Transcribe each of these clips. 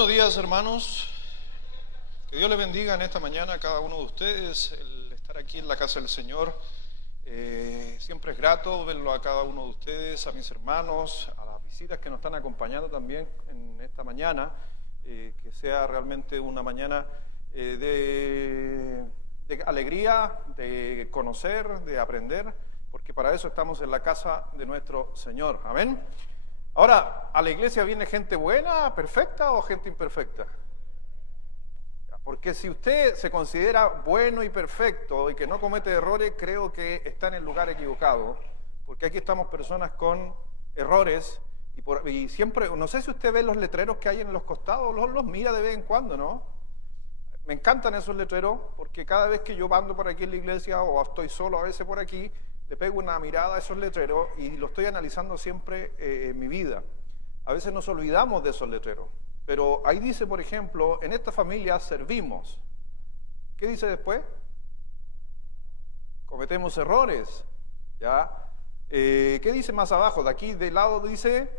Buenos días, hermanos. Que Dios les bendiga en esta mañana a cada uno de ustedes. El estar aquí en la casa del Señor siempre es grato verlo a cada uno de ustedes, a mis hermanos, a las visitas que nos están acompañando también en esta mañana. Que sea realmente una mañana de alegría, de conocer, de aprender, porque para eso estamos en la casa de nuestro Señor. Amén. Ahora, ¿a la iglesia viene gente buena, perfecta o gente imperfecta? Porque si usted se considera bueno y perfecto y que no comete errores, creo que está en el lugar equivocado, porque aquí estamos personas con errores y siempre, no sé si usted ve los letreros que hay en los costados, los mira de vez en cuando, ¿no? Me encantan esos letreros porque cada vez que yo ando por aquí en la iglesia o estoy solo a veces por aquí, le pego una mirada a esos letreros y lo estoy analizando siempre en mi vida. A veces nos olvidamos de esos letreros, pero ahí dice, por ejemplo, en esta familia servimos. ¿Qué dice después? Cometemos errores, ¿ya? ¿Qué dice más abajo? De aquí del lado dice,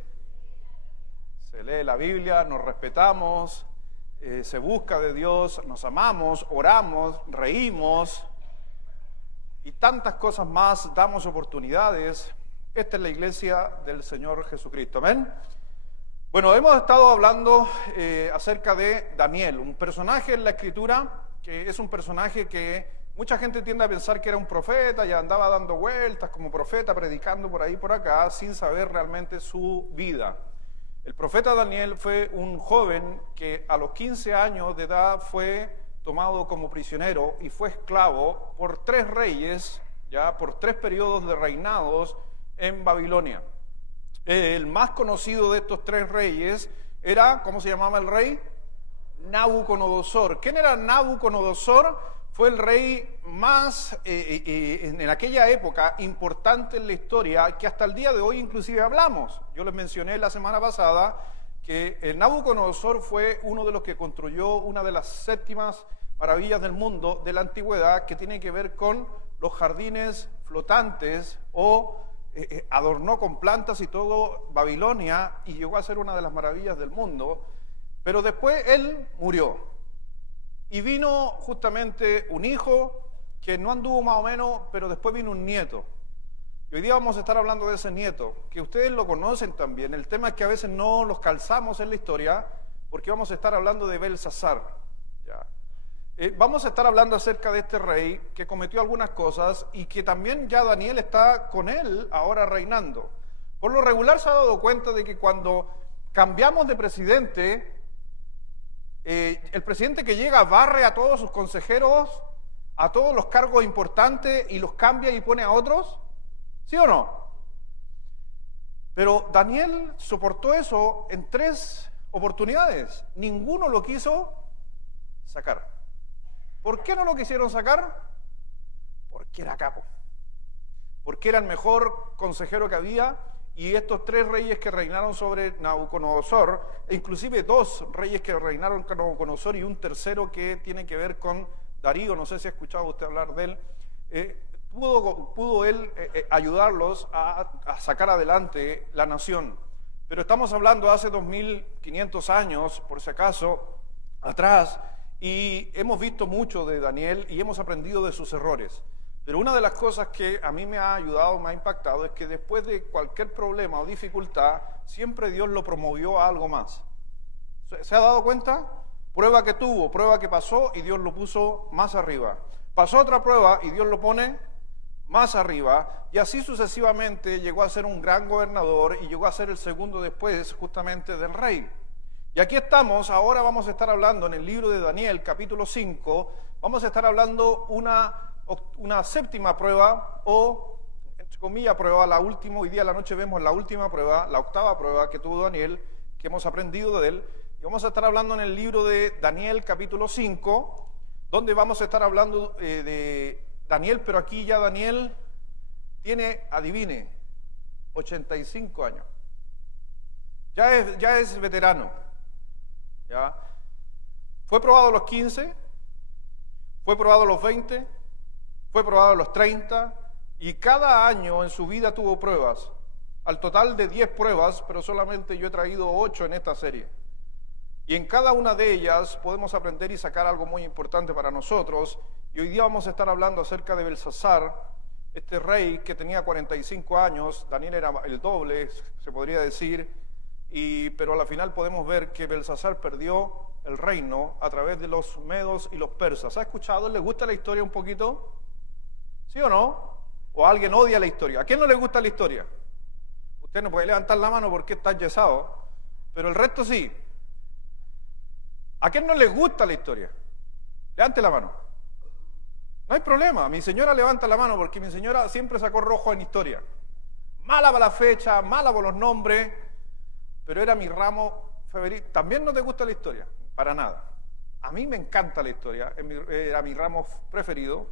se lee la Biblia, nos respetamos, se busca de Dios, nos amamos, oramos, reímos, y tantas cosas más, damos oportunidades. Esta es la iglesia del Señor Jesucristo, amén. Bueno, hemos estado hablando acerca de Daniel, un personaje en la Escritura que es un personaje que mucha gente tiende a pensar que era un profeta y andaba dando vueltas como profeta, predicando por ahí por acá, sin saber realmente su vida. El profeta Daniel fue un joven que a los 15 años de edad fue tomado como prisionero y fue esclavo por 3 reyes, ya por 3 periodos de reinados en Babilonia. El más conocido de estos 3 reyes era, ¿cómo se llamaba el rey? Nabucodonosor. ¿Quién era Nabucodonosor? Fue el rey más, en aquella época, importante en la historia, que hasta el día de hoy inclusive hablamos. Yo les mencioné la semana pasada que Nabucodonosor fue uno de los que construyó una de las 7 maravillas del mundo de la antigüedad, que tiene que ver con los jardines flotantes, o adornó con plantas y todo Babilonia, y llegó a ser una de las maravillas del mundo. Pero después él murió, y vino justamente un hijo que no anduvo más o menos, pero después vino un nieto. Y hoy día vamos a estar hablando de ese nieto, que ustedes lo conocen también. El tema es que a veces no los calzamos en la historia, porque vamos a estar hablando de Belsasar. ¿Ya? Vamos a estar hablando acerca de este rey que cometió algunas cosas y que también ya Daniel está con él ahora reinando. Por lo regular se ha dado cuenta de que cuando cambiamos de presidente, el presidente que llega barre a todos sus consejeros, a todos los cargos importantes y los cambia y pone a otros. ¿Sí o no? Pero Daniel soportó eso en 3 oportunidades. Ninguno lo quiso sacar. ¿Por qué no lo quisieron sacar? Porque era capo. Porque era el mejor consejero que había, y estos 3 reyes que reinaron sobre Nabucodonosor, e inclusive 2 reyes que reinaron con Nabucodonosor y un tercero que tiene que ver con Darío, no sé si ha escuchado usted hablar de él, pudo él ayudarlos a sacar adelante la nación. Pero estamos hablando hace 2500 años, por si acaso, atrás, y hemos visto mucho de Daniel y hemos aprendido de sus errores. Pero una de las cosas que a mí me ha ayudado, me ha impactado, es que después de cualquier problema o dificultad, siempre Dios lo promovió a algo más. ¿Se ha dado cuenta? Prueba que tuvo, prueba que pasó, y Dios lo puso más arriba. Pasó otra prueba y Dios lo pone más arriba, y así sucesivamente llegó a ser un gran gobernador y llegó a ser el segundo después justamente del rey. Y aquí estamos, ahora vamos a estar hablando en el libro de Daniel, capítulo 5, vamos a estar hablando una séptima prueba, o entre comillas prueba, la última. Hoy día a la noche vemos la última prueba, la 8ª prueba que tuvo Daniel, que hemos aprendido de él, y vamos a estar hablando en el libro de Daniel, capítulo 5, donde vamos a estar hablando de Daniel, pero aquí ya Daniel tiene, adivine, 85 años. Ya es veterano. ¿Ya? Fue probado a los 15, fue probado a los 20, fue probado a los 30, y cada año en su vida tuvo pruebas. Al total de 10 pruebas, pero solamente yo he traído 8 en esta serie. Y en cada una de ellas podemos aprender y sacar algo muy importante para nosotros. Y hoy día vamos a estar hablando acerca de Belsasar, este rey que tenía 45 años, Daniel era el doble, se podría decir, pero a la final podemos ver que Belsasar perdió el reino a través de los medos y los persas. ¿Ha escuchado? ¿Le gusta la historia un poquito? ¿Sí o no? ¿O alguien odia la historia? ¿A quién no le gusta la historia? Usted no puede levantar la mano porque está enyesado, pero el resto sí. ¿A quién no le gusta la historia? Levante la mano. No hay problema, mi señora levanta la mano porque mi señora siempre sacó rojo en historia. Mala para la fecha, mala por los nombres, pero era mi ramo favorito. ¿También no te gusta la historia? Para nada. A mí me encanta la historia, era mi ramo preferido.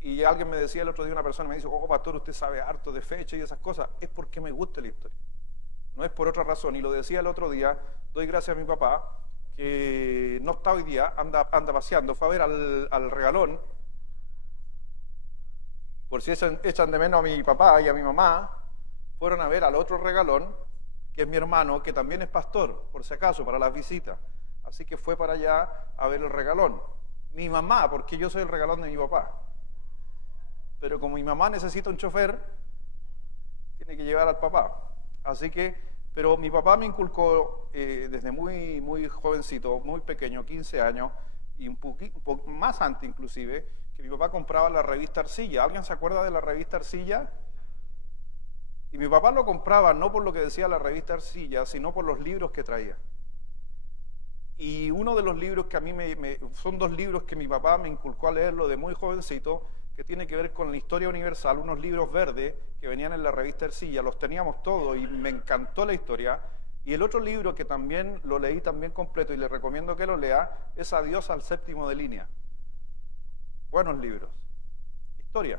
Y alguien me decía el otro día, una persona me dice, oh pastor, usted sabe harto de fecha y esas cosas. Es porque me gusta la historia, no es por otra razón. Y lo decía el otro día, doy gracias a mi papá, que no está hoy día, anda paseando, fue a ver al regalón. Por si echan de menos a mi papá y a mi mamá, fueron a ver al otro regalón, que es mi hermano, que también es pastor, por si acaso, para las visitas. Así que fue para allá a ver el regalón. Mi mamá, porque yo soy el regalón de mi papá. Pero como mi mamá necesita un chofer, tiene que llevar al papá. Así que, pero mi papá me inculcó desde muy, muy jovencito, muy pequeño, 15 años, y un poco más antes inclusive, que mi papá compraba la revista Arcilla. ¿Alguien se acuerda de la revista Arcilla? Y mi papá lo compraba no por lo que decía la revista Arcilla, sino por los libros que traía. Y uno de los libros que a mí son dos libros que mi papá me inculcó a leerlo de muy jovencito, que tiene que ver con la historia universal, unos libros verdes que venían en la revista Ercilla, los teníamos todos y me encantó la historia. Y el otro libro que también lo leí también completo y le recomiendo que lo lea, es Adiós al séptimo de línea. Buenos libros. Historia.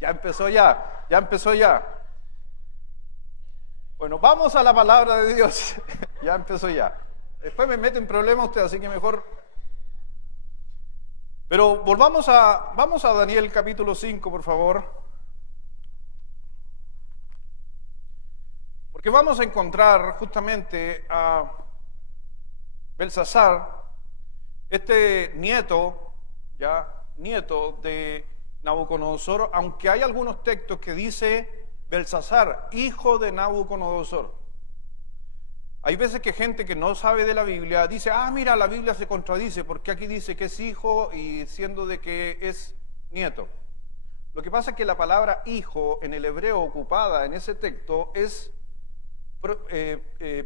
Ya empezó ya. Bueno, vamos a la palabra de Dios. Ya empezó ya. Después me mete en problemas usted, así que mejor. Pero vamos a Daniel capítulo 5, por favor. Porque vamos a encontrar justamente a Belsasar, este nieto de Nabucodonosor, aunque hay algunos textos que dice Belsasar, hijo de Nabucodonosor. Hay veces que gente que no sabe de la Biblia dice, mira, la Biblia se contradice, porque aquí dice que es hijo y siendo de que es nieto. Lo que pasa es que la palabra hijo en el hebreo ocupada en ese texto es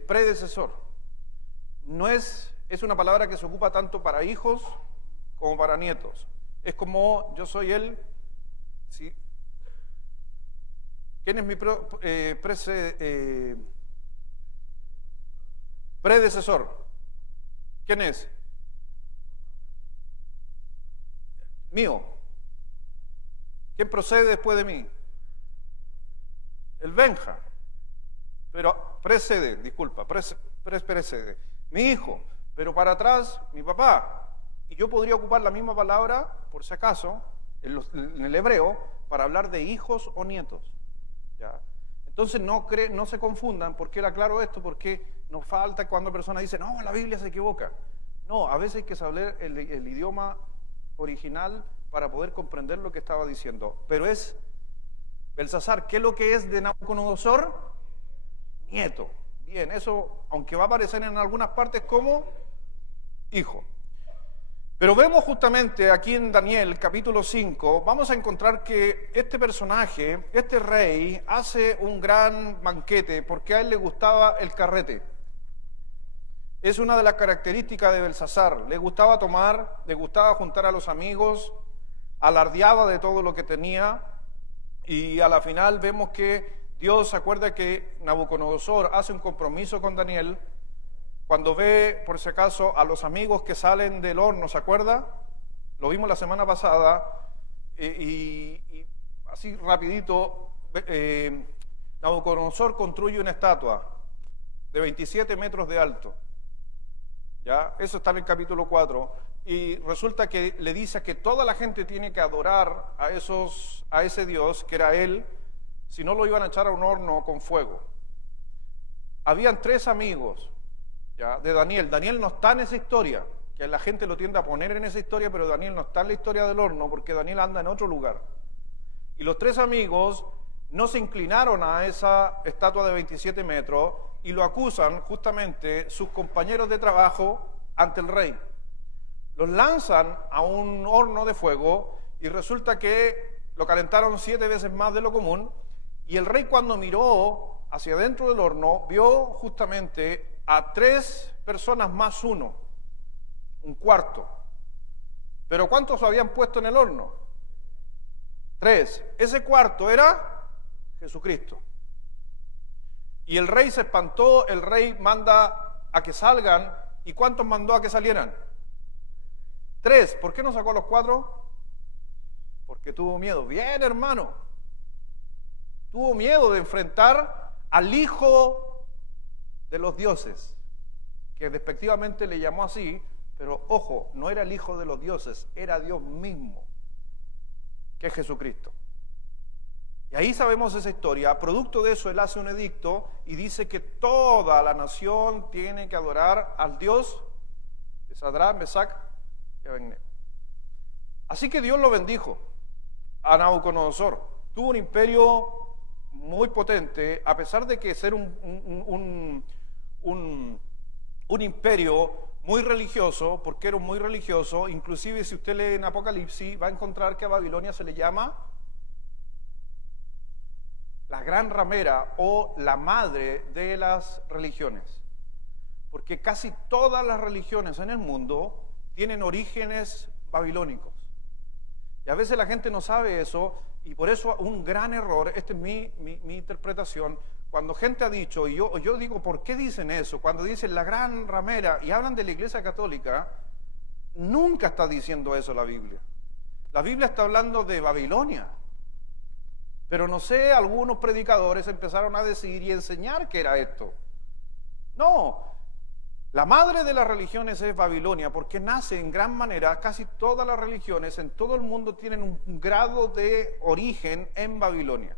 predecesor. No es una palabra que se ocupa tanto para hijos como para nietos. Es como yo soy él, ¿sí? ¿Quién es mi predecesor? ¿Quién es? Mío. ¿Quién procede después de mí? El Benja. Pero precede. Mi hijo. Pero para atrás, mi papá. Y yo podría ocupar la misma palabra, por si acaso, en el hebreo, para hablar de hijos o nietos. ¿Ya? Entonces no se confundan. ¿Por qué le aclaro esto? Porque nos falta cuando personas dicen, no, la Biblia se equivoca. No, a veces hay que saber el idioma original para poder comprender lo que estaba diciendo. Pero es Belsasar, ¿qué es lo que es de Nabucodonosor? Nieto. Bien, eso, aunque va a aparecer en algunas partes como hijo. Pero vemos justamente aquí en Daniel capítulo 5, vamos a encontrar que este personaje, este rey, hace un gran banquete porque a él le gustaba el carrete. Es una de las características de Belsasar. Le gustaba tomar, le gustaba juntar a los amigos, alardeaba de todo lo que tenía y a la final vemos que Dios se acuerda que Nabucodonosor hace un compromiso con Daniel. Cuando ve, por si acaso, a los amigos que salen del horno, ¿se acuerda? Lo vimos la semana pasada, y así rapidito, Nabucodonosor construye una estatua de 27 metros de alto. ¿Ya? Eso está en el capítulo 4. Y resulta que le dice que toda la gente tiene que adorar a ese Dios, que era él, si no lo iban a echar a un horno con fuego. Habían 3 amigos, ¿ya?, de Daniel. Daniel no está en esa historia, que la gente lo tiende a poner en esa historia, pero Daniel no está en la historia del horno porque Daniel anda en otro lugar. Y los 3 amigos no se inclinaron a esa estatua de 27 metros y lo acusan justamente sus compañeros de trabajo ante el rey. Los lanzan a un horno de fuego y resulta que lo calentaron 7 veces más de lo común, y el rey, cuando miró hacia dentro del horno, vio justamente a 3 personas más uno, un cuarto. Pero ¿cuántos lo habían puesto en el horno? 3. Ese cuarto era Jesucristo. Y el rey se espantó, el rey manda a que salgan. ¿Y cuántos mandó a que salieran? 3. ¿Por qué no sacó a los 4? Porque tuvo miedo. Bien, hermano. Tuvo miedo de enfrentar al hijo de los dioses, que despectivamente le llamó así, pero ojo, no era el hijo de los dioses, era Dios mismo, que es Jesucristo. Y ahí sabemos esa historia. Producto de eso, él hace un edicto y dice que toda la nación tiene que adorar al Dios de Sadrach, Mesach y Abednego. Así que Dios lo bendijo a Nabucodonosor. Tuvo un imperio muy potente, a pesar de que ser un imperio muy religioso, porque era muy religioso. Inclusive si usted lee en Apocalipsis va a encontrar que a Babilonia se le llama la gran ramera o la madre de las religiones, porque casi todas las religiones en el mundo tienen orígenes babilónicos. Y a veces la gente no sabe eso, y por eso un gran error, esta es mi interpretación, cuando gente ha dicho, y yo digo, ¿por qué dicen eso? Cuando dicen la gran ramera y hablan de la Iglesia Católica, nunca está diciendo eso la Biblia. La Biblia está hablando de Babilonia. Pero no sé, algunos predicadores empezaron a decir y enseñar que era esto. No, la madre de las religiones es Babilonia, porque nace en gran manera, casi todas las religiones en todo el mundo tienen un grado de origen en Babilonia.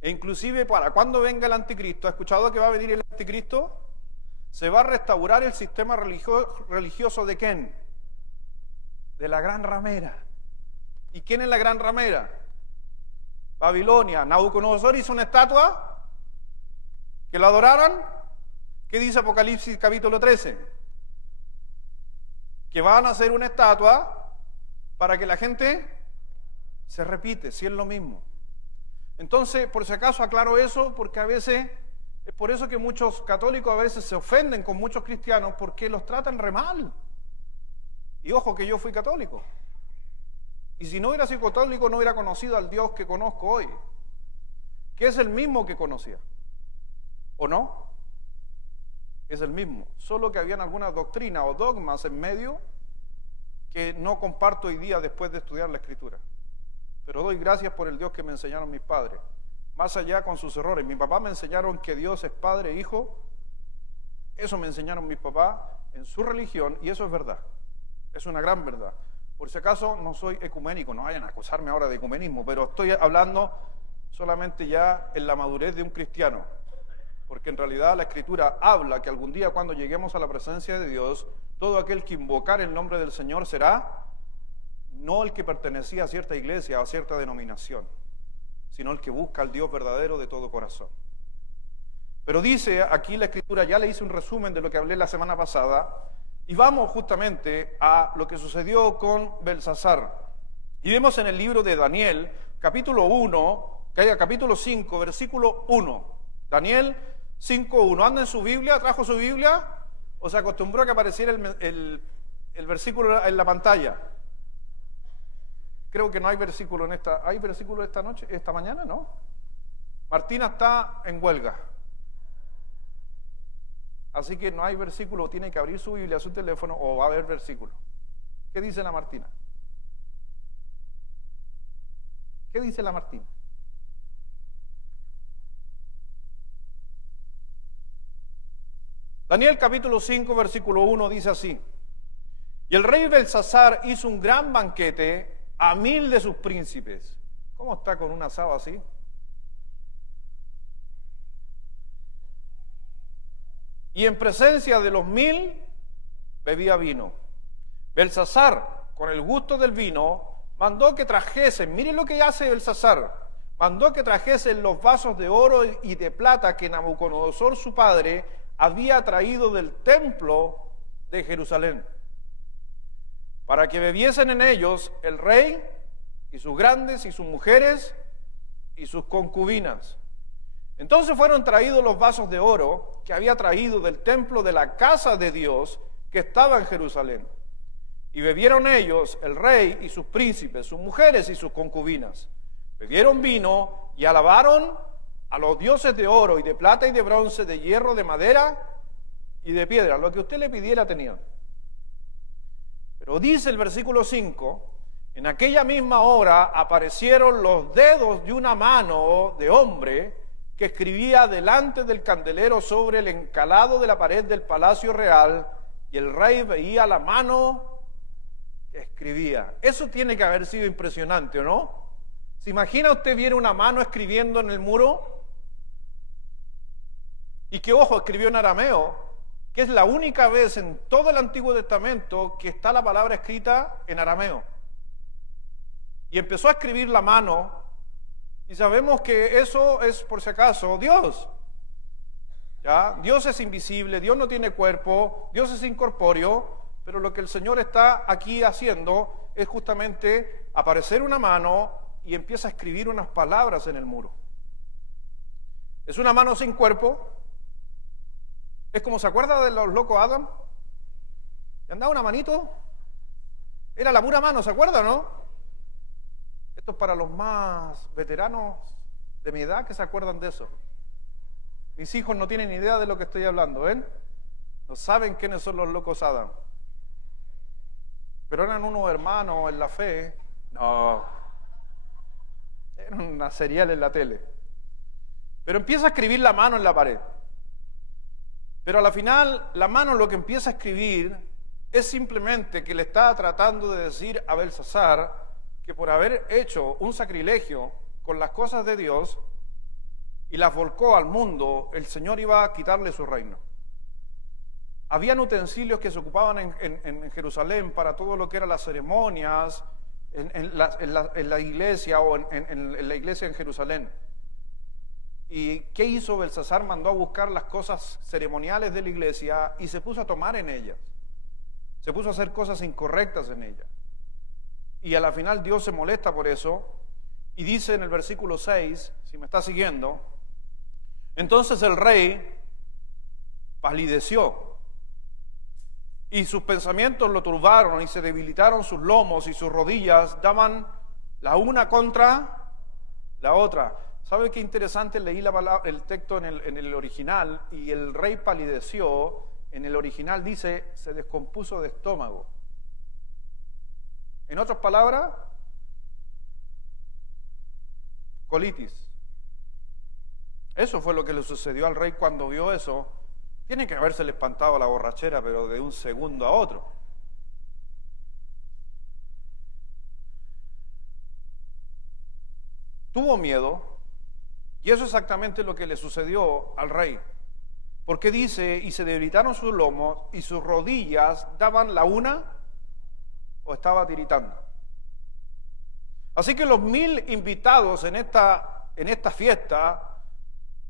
E inclusive para cuando venga el anticristo, ¿ha escuchado que va a venir el anticristo? Se va a restaurar el sistema religioso de ¿quién? De la gran ramera. ¿Y quién es la gran ramera? Babilonia. Nabucodonosor hizo una estatua que la adoraran. ¿Qué dice Apocalipsis capítulo 13? Que van a hacer una estatua para que la gente se repite, si es lo mismo. Entonces, por si acaso aclaro eso, porque a veces, es por eso que muchos católicos a veces se ofenden con muchos cristianos, porque los tratan re mal. Y ojo que yo fui católico. Y si no hubiera sido católico, no hubiera conocido al Dios que conozco hoy, que es el mismo que conocía. ¿O no? Es el mismo. Solo que habían algunas doctrinas o dogmas en medio que no comparto hoy día después de estudiar la Escritura. Pero doy gracias por el Dios que me enseñaron mis padres, más allá con sus errores. Mi papá me enseñaron que Dios es Padre e Hijo. Eso me enseñaron mis papás en su religión, y eso es verdad. Es una gran verdad. Por si acaso no soy ecuménico, no vayan a acusarme ahora de ecumenismo, pero estoy hablando solamente ya en la madurez de un cristiano, porque en realidad la Escritura habla que algún día, cuando lleguemos a la presencia de Dios, todo aquel que invocar el nombre del Señor será no el que pertenecía a cierta iglesia o a cierta denominación, sino el que busca al Dios verdadero de todo corazón. Pero dice aquí la Escritura, ya le hice un resumen de lo que hablé la semana pasada, y vamos justamente a lo que sucedió con Belsasar. Y vemos en el libro de Daniel, capítulo 1, capítulo 5, versículo 1. Daniel 5:1. ¿Anda en su Biblia? ¿Trajo su Biblia? ¿O se acostumbró a que apareciera el versículo en la pantalla? Creo que no hay versículo en esta. ¿Hay versículo esta mañana? ¿No? Martina está en huelga. Así que no hay versículo, tiene que abrir su Biblia, su teléfono, o va a haber versículo. ¿Qué dice la Martina? ¿Qué dice la Martina? Daniel capítulo 5, versículo 1 dice así: y el rey Belsasar hizo un gran banquete a 1000 de sus príncipes. ¿Cómo está con un asado así? y en presencia de los 1000 bebía vino. Belsasar, con el gusto del vino, mandó que trajesen, miren lo que hace Belsasar, mandó que trajesen los vasos de oro y de plata que Nabucodonosor su padre había traído del templo de Jerusalén, para que bebiesen en ellos el rey y sus grandes y sus mujeres y sus concubinas. Entonces fueron traídos los vasos de oro que había traído del templo de la casa de Dios que estaba en Jerusalén. Y bebieron ellos, el rey y sus príncipes, sus mujeres y sus concubinas. Bebieron vino y alabaron a los dioses de oro y de plata y de bronce, de hierro, de madera y de piedra. Lo que usted le pidiera tenían. Pero dice el versículo 5, en aquella misma hora aparecieron los dedos de una mano de hombre que escribía delante del candelero sobre el encalado de la pared del palacio real, y el rey veía la mano que escribía. Eso tiene que haber sido impresionante, ¿o no? ¿Se imagina usted viene una mano escribiendo en el muro? Y que, ojo, escribió en arameo, que es la única vez en todo el Antiguo Testamento que está la palabra escrita en arameo. Y empezó a escribir la mano, y sabemos que eso es, por si acaso, Dios. ¿Ya? Dios es invisible, Dios no tiene cuerpo, Dios es incorpóreo, pero lo que el Señor está aquí haciendo es justamente aparecer una mano y empieza a escribir unas palabras en el muro. Es una mano sin cuerpo. Es como, ¿se acuerda de los locos Adam? ¿Le andaba una manito? Era la pura mano, ¿se acuerda, no? Esto es para los más veteranos de mi edad que se acuerdan de eso. Mis hijos no tienen idea de lo que estoy hablando, ¿ven? No saben quiénes son los locos Adam. Pero eran unos hermanos en la fe. No. Era una serial en la tele. Pero empieza a escribir la mano en la pared. Pero a la final, la mano lo que empieza a escribir es simplemente que le está tratando de decir a Belsasar que por haber hecho un sacrilegio con las cosas de Dios y las volcó al mundo, el Señor iba a quitarle su reino. Habían utensilios que se ocupaban en Jerusalén para todo lo que eran las ceremonias en la iglesia o en la iglesia en Jerusalén. ¿Y qué hizo Belsasar? Mandó a buscar las cosas ceremoniales de la iglesia y se puso a tomar en ellas. Se puso a hacer cosas incorrectas en ellas. Y a la final Dios se molesta por eso y dice en el versículo 6, si me está siguiendo, entonces el rey palideció y sus pensamientos lo turbaron y se debilitaron sus lomos y sus rodillas daban la una contra la otra. ¿Sabe qué interesante? Leí el texto en el original y el rey palideció. En el original dice, se descompuso de estómago. En otras palabras, colitis. Eso fue lo que le sucedió al rey cuando vio eso. Tiene que habérsele espantado la borrachera, pero de un segundo a otro. Tuvo miedo, y eso es exactamente lo que le sucedió al rey. Porque dice, y se debilitaron sus lomos, y sus rodillas daban la una, o estaba tiritando. Así que los 1000 invitados en esta fiesta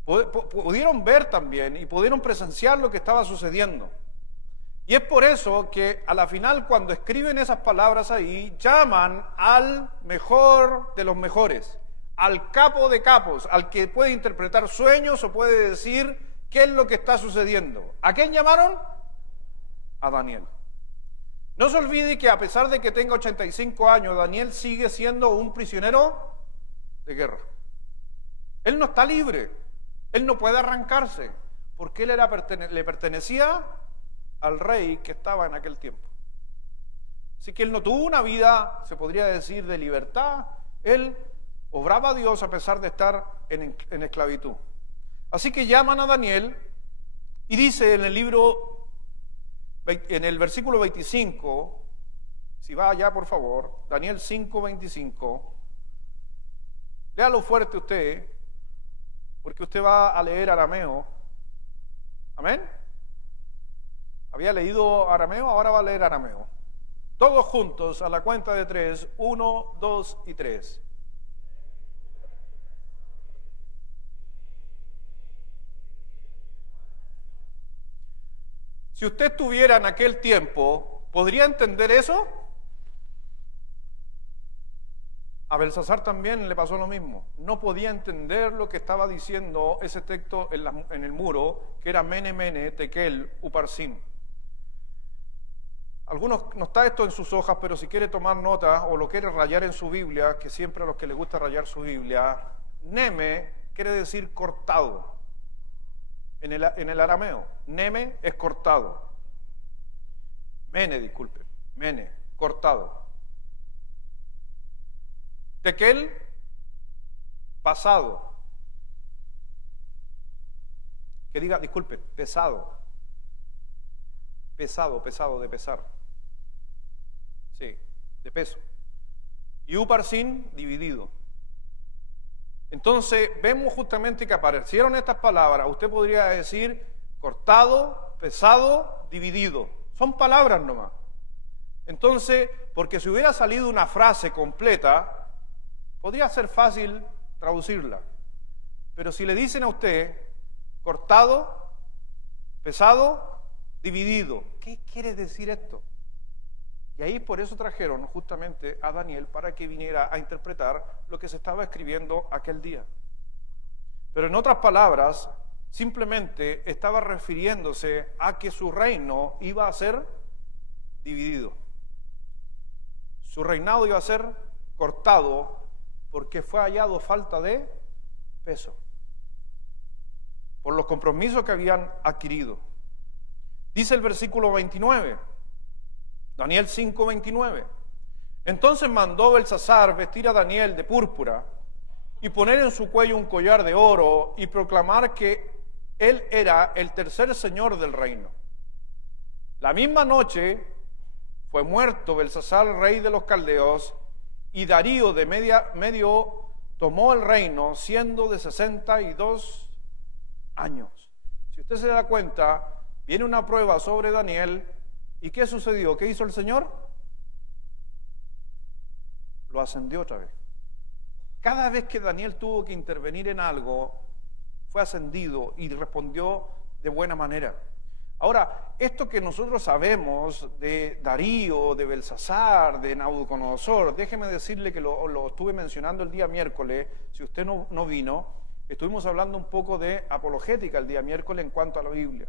pudieron ver también y pudieron presenciar lo que estaba sucediendo. Y es por eso que a la final, cuando escriben esas palabras ahí, llaman al mejor de los mejores, al capo de capos, al que puede interpretar sueños o puede decir qué es lo que está sucediendo. ¿A quién llamaron? A Daniel. No se olvide que a pesar de que tenga 85 años, Daniel sigue siendo un prisionero de guerra. Él no está libre, él no puede arrancarse, porque él le pertenecía al rey que estaba en aquel tiempo. Así que él no tuvo una vida, se podría decir, de libertad. Él obraba a Dios a pesar de estar en esclavitud. Así que llaman a Daniel y dice en el libro, en el versículo 25, si va allá por favor, Daniel 5:25, léalo fuerte usted, porque usted va a leer arameo. ¿Amén? Había leído arameo, ahora va a leer arameo. Todos juntos a la cuenta de 3, 1, 2 y 3. Si usted estuviera en aquel tiempo, ¿podría entender eso? A Belsasar también le pasó lo mismo. No podía entender lo que estaba diciendo ese texto en el muro, que era Mene, Mene, Tekel, Uparsin. Algunos, no está esto en sus hojas, pero si quiere tomar nota o lo quiere rayar en su Biblia, que siempre a los que les gusta rayar su Biblia, Neme quiere decir cortado. En el arameo, Neme es cortado. Mene, disculpe, Mene, cortado. Tekel, pasado. Que diga, disculpe, pesado. Pesado, pesado, de pesar. Sí, de peso. Y Uparsin, dividido. Entonces, vemos justamente que aparecieron estas palabras. Usted podría decir cortado, pesado, dividido. Son palabras nomás. Entonces, porque si hubiera salido una frase completa, podría ser fácil traducirla. Pero si le dicen a usted cortado, pesado, dividido, ¿qué quiere decir esto? Y ahí por eso trajeron justamente a Daniel para que viniera a interpretar lo que se estaba escribiendo aquel día. Pero en otras palabras, simplemente estaba refiriéndose a que su reino iba a ser dividido. Su reinado iba a ser cortado porque fue hallado falta de peso por los compromisos que habían adquirido. Dice el versículo 29, Daniel 5:29. Entonces mandó Belsasar vestir a Daniel de púrpura y poner en su cuello un collar de oro y proclamar que él era el tercer señor del reino. La misma noche fue muerto Belsasar, rey de los caldeos, y Darío de Medio tomó el reino, siendo de 62 años. Si usted se da cuenta, viene una prueba sobre Daniel. ¿Y qué sucedió? ¿Qué hizo el Señor? Lo ascendió otra vez. Cada vez que Daniel tuvo que intervenir en algo, fue ascendido y respondió de buena manera. Ahora, esto que nosotros sabemos de Darío, de Belsasar, de Nabucodonosor, déjeme decirle que lo estuve mencionando el día miércoles. Si usted no vino, estuvimos hablando un poco de apologética el día miércoles en cuanto a la Biblia.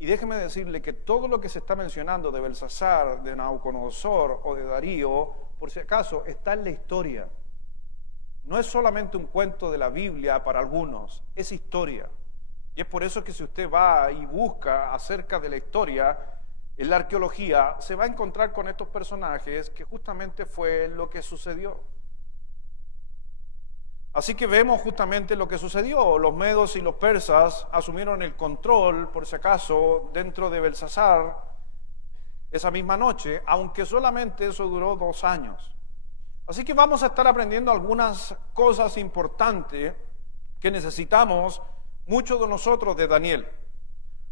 Y déjeme decirle que todo lo que se está mencionando de Belsasar, de Nabucodonosor o de Darío, por si acaso, está en la historia. No es solamente un cuento de la Biblia para algunos, es historia. Y es por eso que si usted va y busca acerca de la historia, en la arqueología, se va a encontrar con estos personajes que justamente fue lo que sucedió. Así que vemos justamente lo que sucedió. Los medos y los persas asumieron el control, por si acaso, dentro de Belsasar esa misma noche, aunque solamente eso duró 2 años. Así que vamos a estar aprendiendo algunas cosas importantes que necesitamos muchos de nosotros de Daniel.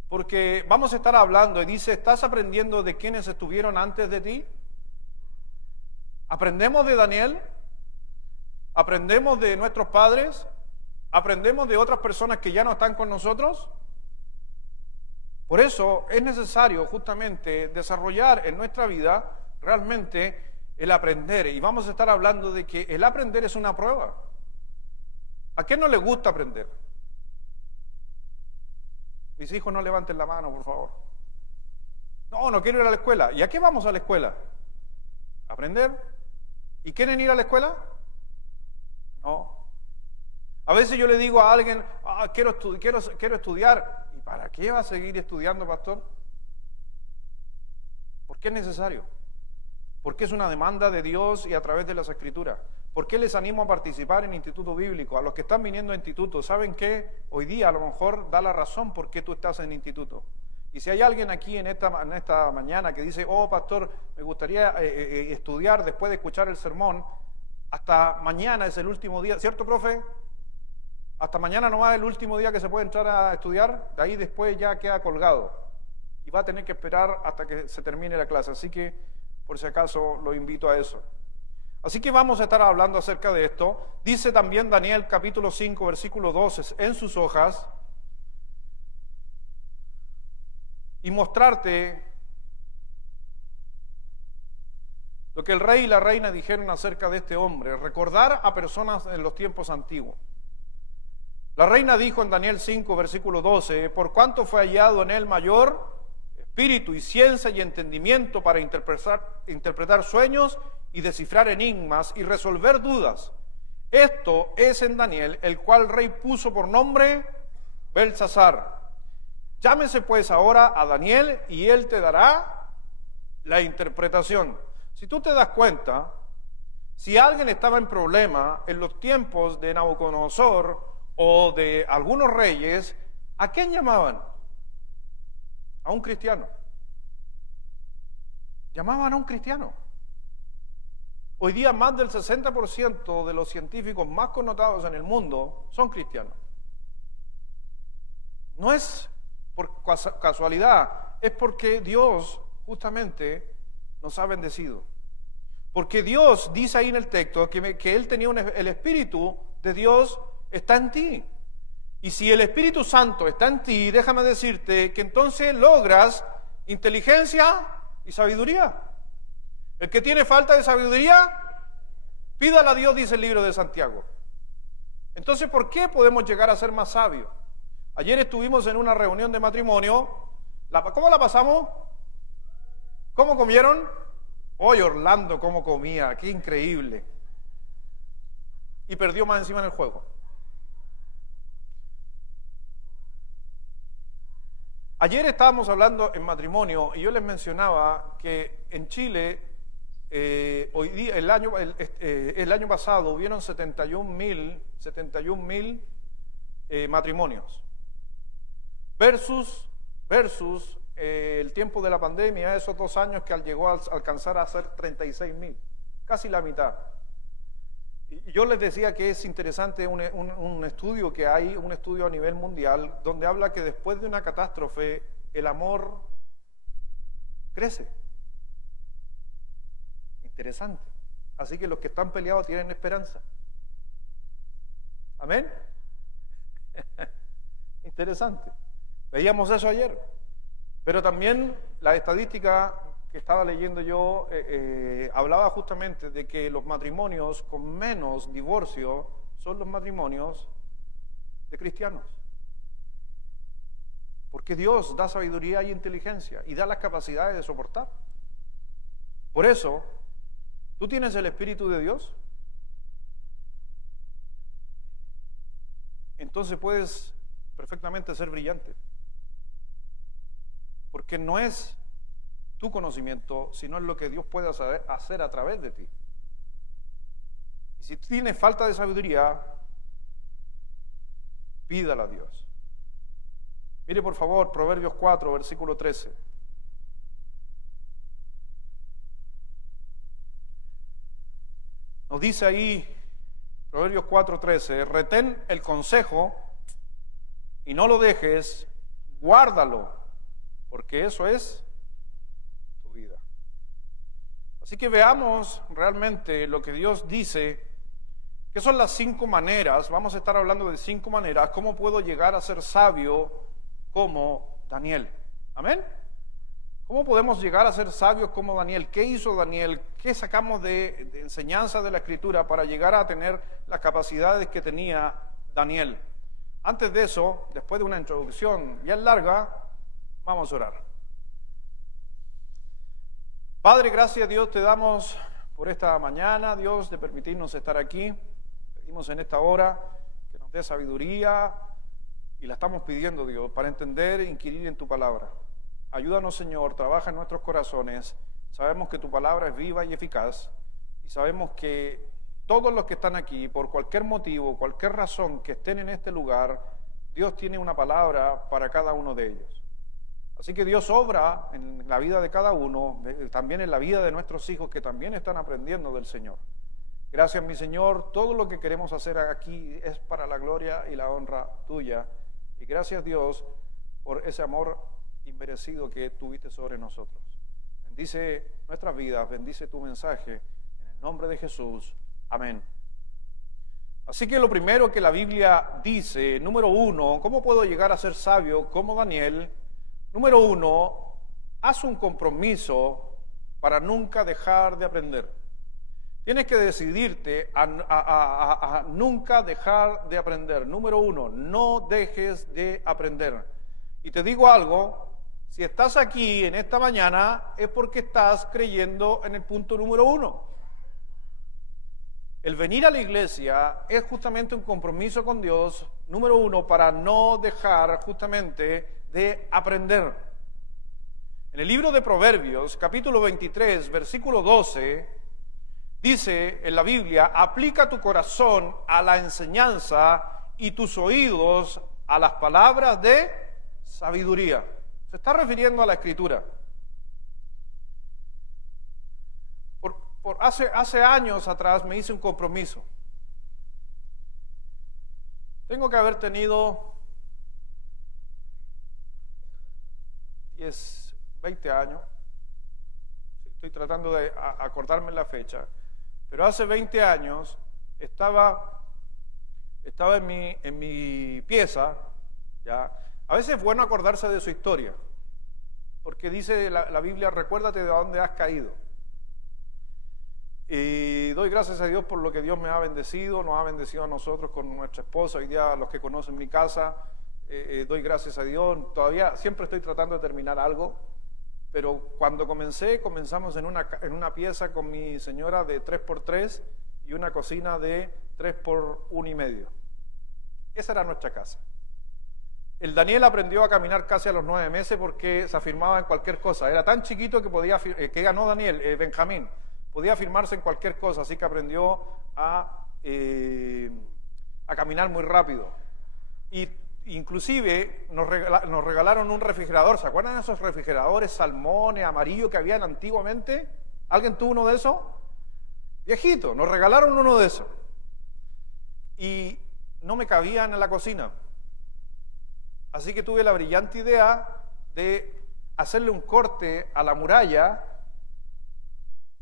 Porque vamos a estar hablando y dice, ¿estás aprendiendo de quienes estuvieron antes de ti? ¿Aprendemos de Daniel? ¿Aprendemos de nuestros padres? ¿Aprendemos de otras personas que ya no están con nosotros? Por eso es necesario justamente desarrollar en nuestra vida realmente el aprender. Y vamos a estar hablando de que el aprender es una prueba. ¿A quién no le gusta aprender? Mis hijos, no levanten la mano, por favor. No quiero ir a la escuela. ¿Y a qué vamos a la escuela? ¿Aprender? ¿Y quieren ir a la escuela? No. A veces yo le digo a alguien, quiero estudiar. ¿Y para qué va a seguir estudiando, pastor? ¿Por qué es necesario? Porque es una demanda de Dios y a través de las Escrituras. ¿Por qué les animo a participar en Instituto Bíblico? A los que están viniendo a Instituto, ¿saben qué? Hoy día a lo mejor da la razón por qué tú estás en Instituto. Y si hay alguien aquí en esta mañana que dice, pastor, me gustaría estudiar después de escuchar el sermón, hasta mañana es el último día, ¿cierto, profe? Hasta mañana nomás es el último día que se puede entrar a estudiar, de ahí después ya queda colgado. y va a tener que esperar hasta que se termine la clase. Así que, por si acaso, lo invito a eso. Así que vamos a estar hablando acerca de esto. Dice también Daniel capítulo 5, versículo 12, en sus hojas, y mostrarte lo que el rey y la reina dijeron acerca de este hombre, recordar a personas en los tiempos antiguos. La reina dijo en Daniel 5, versículo 12, por cuanto fue hallado en él mayor espíritu y ciencia y entendimiento para interpretar sueños y descifrar enigmas y resolver dudas. Esto es en Daniel, el cual el rey puso por nombre Belsasar. Llámese pues ahora a Daniel y él te dará la interpretación. Si tú te das cuenta, si alguien estaba en problema en los tiempos de Nabucodonosor o de algunos reyes, ¿a quién llamaban? A un cristiano. Llamaban a un cristiano. Hoy día más del 60% de los científicos más connotados en el mundo son cristianos. No es por casualidad, es porque Dios justamente nos ha bendecido. Porque Dios dice ahí en el texto que Él tenía el Espíritu de Dios está en ti. Y si el Espíritu Santo está en ti, déjame decirte que entonces logras inteligencia y sabiduría. El que tiene falta de sabiduría, pídala a Dios, dice el libro de Santiago. Entonces, ¿por qué podemos llegar a ser más sabios? Ayer estuvimos en una reunión de matrimonio. ¿Cómo la pasamos? ¿Cómo comieron? Hoy Orlando, ¿cómo comía? ¡Qué increíble! Y perdió más encima en el juego. Ayer estábamos hablando en matrimonio y yo les mencionaba que en Chile hoy día, el año pasado hubieron 71.000 matrimonios versus el tiempo de la pandemia, esos 2 años que llegó a alcanzar a ser 36.000, casi la mitad. Y yo les decía que es interesante un estudio que hay, un estudio a nivel mundial, donde habla que después de una catástrofe, el amor crece. Interesante. Así que los que están peleados tienen esperanza. ¿Amén? Interesante. Veíamos eso ayer. Pero también la estadística que estaba leyendo yo hablaba justamente de que los matrimonios con menos divorcio son los matrimonios de cristianos. Porque Dios da sabiduría y inteligencia y da las capacidades de soportar. Por eso, ¿tú tienes el Espíritu de Dios? Entonces puedes perfectamente ser brillante. Porque no es tu conocimiento, sino es lo que Dios puede hacer a través de ti. Y si tienes falta de sabiduría, pídala a Dios. Mire por favor Proverbios 4, versículo 13. Nos dice ahí, Proverbios 4, 13, retén el consejo y no lo dejes, guárdalo, porque eso es tu vida. Así que veamos realmente lo que Dios dice, que son las 5 maneras, vamos a estar hablando de 5 maneras, cómo puedo llegar a ser sabio como Daniel. ¿Amén? ¿Cómo podemos llegar a ser sabios como Daniel? ¿Qué hizo Daniel? ¿Qué sacamos de enseñanza de la Escritura para llegar a tener las capacidades que tenía Daniel? Antes de eso, después de una introducción bien larga, vamos a orar. Padre, gracias a Dios te damos por esta mañana, Dios, de permitirnos estar aquí. Pedimos en esta hora que nos dé sabiduría y la estamos pidiendo, Dios, para entender e inquirir en tu palabra. Ayúdanos, Señor, trabaja en nuestros corazones. Sabemos que tu palabra es viva y eficaz y sabemos que todos los que están aquí, por cualquier motivo, cualquier razón que estén en este lugar, Dios tiene una palabra para cada uno de ellos. Así que Dios obra en la vida de cada uno, también en la vida de nuestros hijos que también están aprendiendo del Señor. Gracias, mi Señor, todo lo que queremos hacer aquí es para la gloria y la honra tuya. Y gracias, Dios, por ese amor inmerecido que tuviste sobre nosotros. Bendice nuestras vidas, bendice tu mensaje, en el nombre de Jesús. Amén. Así que lo primero que la Biblia dice, número 1, ¿cómo puedo llegar a ser sabio como Daniel? Número 1, haz un compromiso para nunca dejar de aprender. Tienes que decidirte a nunca dejar de aprender. Número 1, no dejes de aprender. Y te digo algo, si estás aquí en esta mañana es porque estás creyendo en el punto número 1. El venir a la iglesia es justamente un compromiso con Dios, número 1, para no dejar justamente de aprender. En el libro de Proverbios, capítulo 23, versículo 12, dice en la Biblia, aplica tu corazón a la enseñanza y tus oídos a las palabras de sabiduría. Se está refiriendo a la Escritura. Hace años atrás me hice un compromiso. Tengo que haber tenido 20 años. Estoy tratando de acordarme la fecha. Pero hace 20 años estaba en mi pieza, ¿ya? A veces es bueno acordarse de su historia, porque dice la Biblia, recuérdate de dónde has caído. Y doy gracias a Dios por lo que Dios me ha bendecido, nos ha bendecido a nosotros con nuestra esposa, hoy día los que conocen mi casa, doy gracias a Dios. Todavía siempre estoy tratando de terminar algo, pero cuando comenzamos en una pieza con mi señora de 3x3 y una cocina de 3x1,5. Esa era nuestra casa. El Daniel aprendió a caminar casi a los 9 meses porque se afirmaba en cualquier cosa. Era tan chiquito que ganó Daniel, Benjamín. Podía afirmarse en cualquier cosa, así que aprendió a caminar muy rápido. Y inclusive nos regalaron un refrigerador. ¿Se acuerdan de esos refrigeradores salmones, amarillos que habían antiguamente? ¿Alguien tuvo uno de esos? Viejito, nos regalaron uno de esos. Y no me cabían en la cocina. Así que tuve la brillante idea de hacerle un corte a la muralla.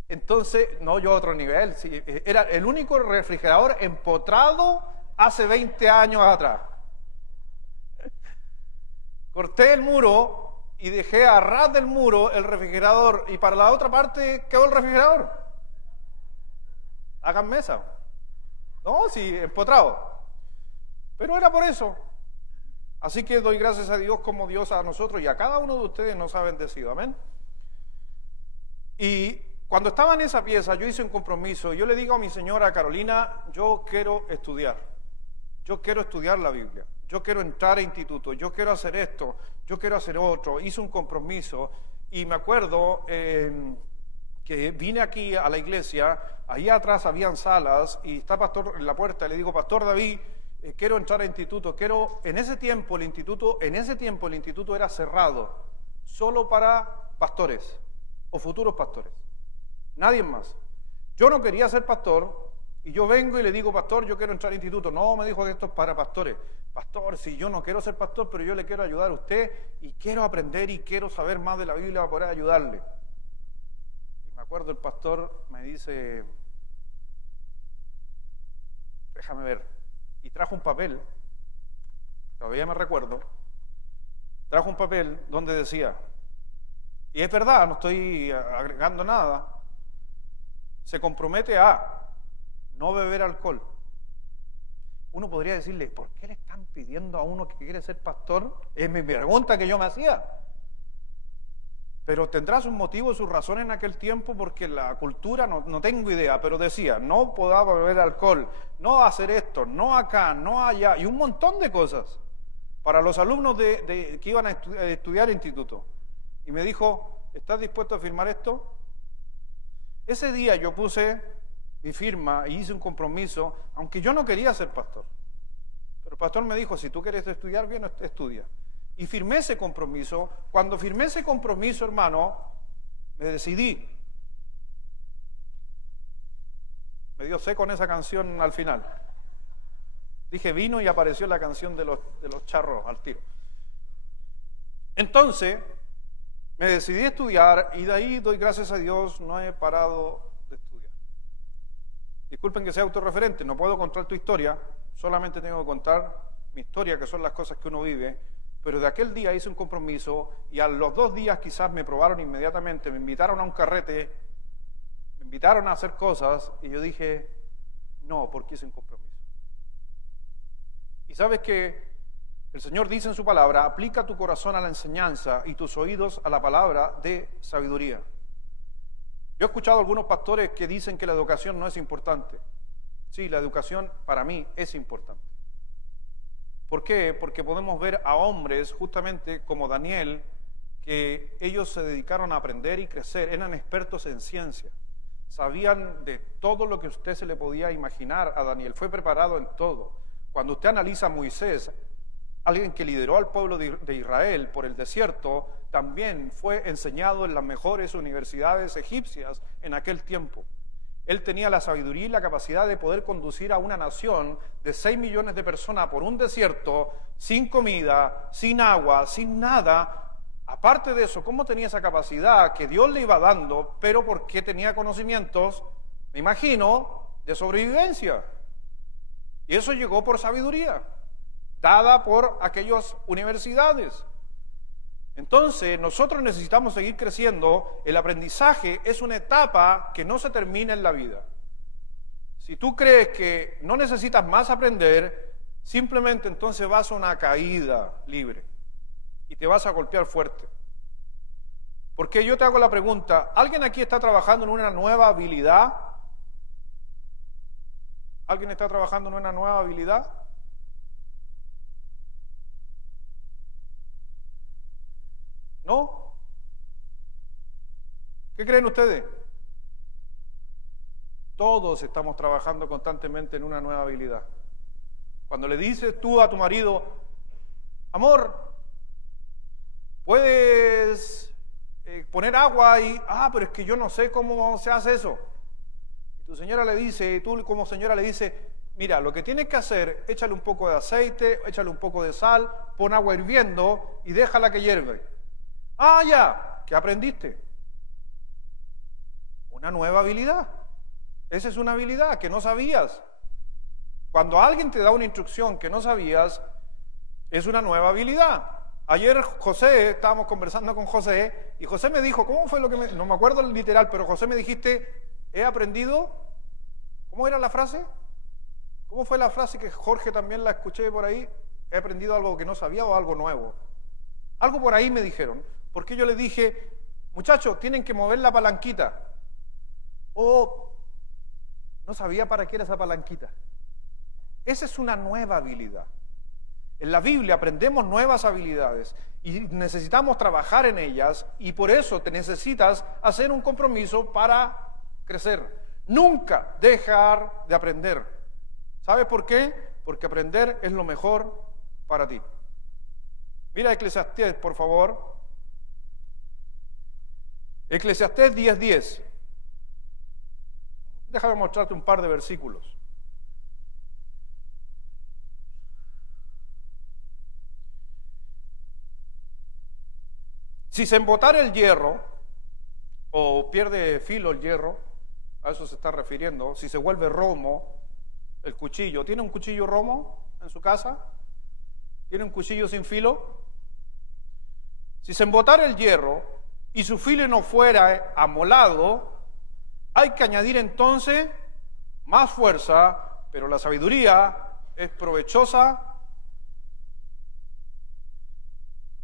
Entonces, no, yo a otro nivel, sí, era el único refrigerador empotrado hace 20 años atrás. Corté el muro y dejé a ras del muro el refrigerador, y para la otra parte quedó el refrigerador. Hagan mesa. No, sí, empotrado. Pero era por eso. Así que doy gracias a Dios como Dios a nosotros y a cada uno de ustedes nos ha bendecido. Amén. Y cuando estaba en esa pieza, yo hice un compromiso. Yo le digo a mi señora Carolina, yo quiero estudiar la Biblia, yo quiero entrar a instituto, yo quiero hacer esto, yo quiero hacer otro. Hice un compromiso y me acuerdo que vine aquí a la iglesia, ahí atrás habían salas y está pastor en la puerta, le digo, Pastor David, quiero entrar a instituto, en ese tiempo el instituto era cerrado, solo para pastores o futuros pastores. Nadie más. Yo no quería ser pastor y yo vengo y le digo, pastor, yo quiero entrar al instituto. No, me dijo que esto es para pastores. Pastor, si yo no quiero ser pastor, pero yo le quiero ayudar a usted y quiero aprender y quiero saber más de la Biblia para poder ayudarle. Y me acuerdo, el pastor me dice, déjame ver. Y trajo un papel, todavía me recuerdo, trajo un papel donde decía, y es verdad, no estoy agregando nada, se compromete a no beber alcohol. Uno podría decirle, ¿por qué le están pidiendo a uno que quiere ser pastor? Es mi pregunta que yo me hacía. Pero tendrá sus motivos, sus razones en aquel tiempo, porque la cultura, no tengo idea, pero decía, no podía beber alcohol, no hacer esto, no acá, no allá, y un montón de cosas para los alumnos que iban a estudiar instituto. Y me dijo, ¿estás dispuesto a firmar esto? Ese día yo puse mi firma y hice un compromiso, aunque yo no quería ser pastor. Pero el pastor me dijo, si tú quieres estudiar bien, estudia. Y firmé ese compromiso. Cuando firmé ese compromiso, hermano, me decidí. Me dio sé con esa canción al final. Dije vino y apareció la canción de los charros al tiro. Entonces, Me decidí a estudiar y de ahí, doy gracias a Dios, no he parado de estudiar. Disculpen que sea autorreferente, no puedo contar tu historia, solamente tengo que contar mi historia, que son las cosas que uno vive, pero de aquel día hice un compromiso y a los 2 días quizás me probaron inmediatamente, me invitaron a un carrete, me invitaron a hacer cosas y yo dije, no, porque hice un compromiso. Y sabes que el Señor dice en su palabra, aplica tu corazón a la enseñanza y tus oídos a la palabra de sabiduría. Yo he escuchado a algunos pastores que dicen que la educación no es importante. Sí, la educación para mí es importante. ¿Por qué? Porque podemos ver a hombres justamente como Daniel, que ellos se dedicaron a aprender y crecer, eran expertos en ciencia, sabían de todo lo que usted se le podía imaginar a Daniel, fue preparado en todo. Cuando usted analiza a Moisés, alguien que lideró al pueblo de Israel por el desierto, también fue enseñado en las mejores universidades egipcias en aquel tiempo. Él tenía la sabiduría y la capacidad de poder conducir a una nación de 6 millones de personas por un desierto, sin comida, sin agua, sin nada. Aparte de eso, ¿cómo tenía esa capacidad que Dios le iba dando, pero porque tenía conocimientos, me imagino, de sobrevivencia? Y eso llegó por sabiduría, dada por aquellas universidades. Entonces, nosotros necesitamos seguir creciendo. El aprendizaje es una etapa que no se termina en la vida. Si tú crees que no necesitas más aprender, simplemente entonces vas a una caída libre y te vas a golpear fuerte. Porque yo te hago la pregunta, ¿alguien aquí está trabajando en una nueva habilidad? ¿Alguien está trabajando en una nueva habilidad? ¿No? ¿Qué creen ustedes? Todos estamos trabajando constantemente en una nueva habilidad. Cuando le dices tú a tu marido, amor, puedes poner agua y, pero es que yo no sé cómo se hace eso. Y tu señora le dice, y tú como señora le dices, mira, lo que tienes que hacer, échale un poco de aceite, échale un poco de sal, pon agua hirviendo y déjala que hierve. Ya, ¿qué aprendiste? Una nueva habilidad. Esa es una habilidad que no sabías. Cuando alguien te da una instrucción que no sabías, es una nueva habilidad. Ayer estábamos conversando con José, y José me dijo, ¿cómo fue lo que no me acuerdo literal, pero José me dijiste, he aprendido, ¿cómo era la frase? ¿Cómo fue la frase que Jorge también la escuché por ahí? He aprendido algo que no sabía o algo nuevo. Algo por ahí me dijeron, porque yo le dije, muchachos, tienen que mover la palanquita. No sabía para qué era esa palanquita. Esa es una nueva habilidad. En la Biblia aprendemos nuevas habilidades y necesitamos trabajar en ellas, y por eso te necesitas hacer un compromiso para crecer. Nunca dejar de aprender. ¿Sabes por qué? Porque aprender es lo mejor para ti. Mira Eclesiastés, por favor. Eclesiastés 10:10. Déjame mostrarte un par de versículos. Si se embotara el hierro, o pierde filo el hierro, a eso se está refiriendo, si se vuelve romo el cuchillo. ¿Tiene un cuchillo romo en su casa? ¿Tiene un cuchillo sin filo? Si se embotara el hierro y su filo no fuera amolado, hay que añadir entonces más fuerza, pero la sabiduría es provechosa.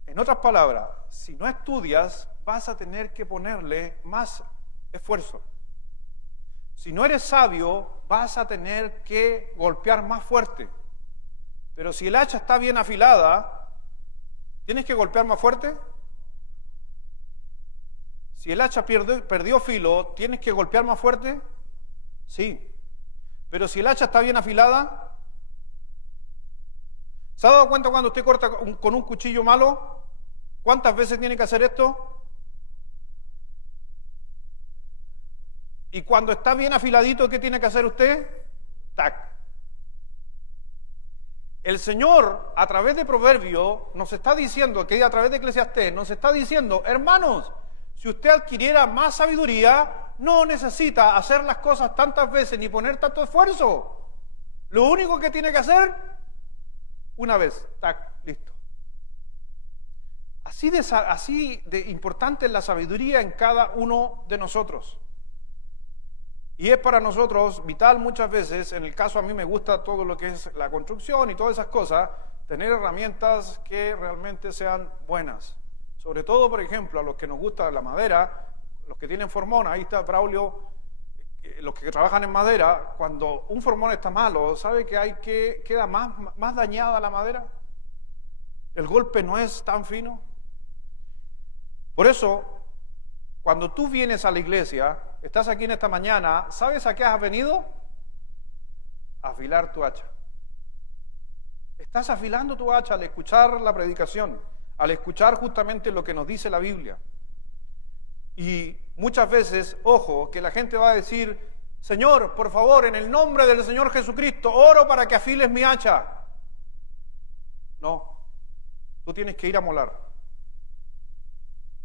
En otras palabras, si no estudias, vas a tener que ponerle más esfuerzo. Si no eres sabio, vas a tener que golpear más fuerte. Pero si el hacha está bien afilada, ¿tienes que golpear más fuerte? Si el hacha perdió filo, ¿tienes que golpear más fuerte? Sí. Pero si el hacha está bien afilada, ¿se ha dado cuenta cuando usted corta con un cuchillo malo? ¿Cuántas veces tiene que hacer esto? Y cuando está bien afiladito, ¿qué tiene que hacer usted? ¡Tac! El Señor, a través de Proverbios, nos está diciendo, que a través de Eclesiastés, nos está diciendo, hermanos, si usted adquiriera más sabiduría, no necesita hacer las cosas tantas veces ni poner tanto esfuerzo. Lo único que tiene que hacer, una vez, tac, listo. Así de importante es la sabiduría en cada uno de nosotros. Y es para nosotros vital muchas veces, en el caso a mí me gusta todo lo que es la construcción y todas esas cosas, tener herramientas que realmente sean buenas. Sobre todo, por ejemplo, a los que nos gusta la madera, los que tienen formón, ahí está Braulio, los que trabajan en madera, cuando un formón está malo, ¿sabe que queda más dañada la madera? El golpe no es tan fino. Por eso, cuando tú vienes a la iglesia, estás aquí en esta mañana, ¿sabes a qué has venido? A afilar tu hacha. Estás afilando tu hacha al escuchar la predicación, al escuchar justamente lo que nos dice la Biblia. Y muchas veces, ojo, que la gente va a decir, Señor, por favor, en el nombre del Señor Jesucristo, oro para que afiles mi hacha. No, tú tienes que ir a molar.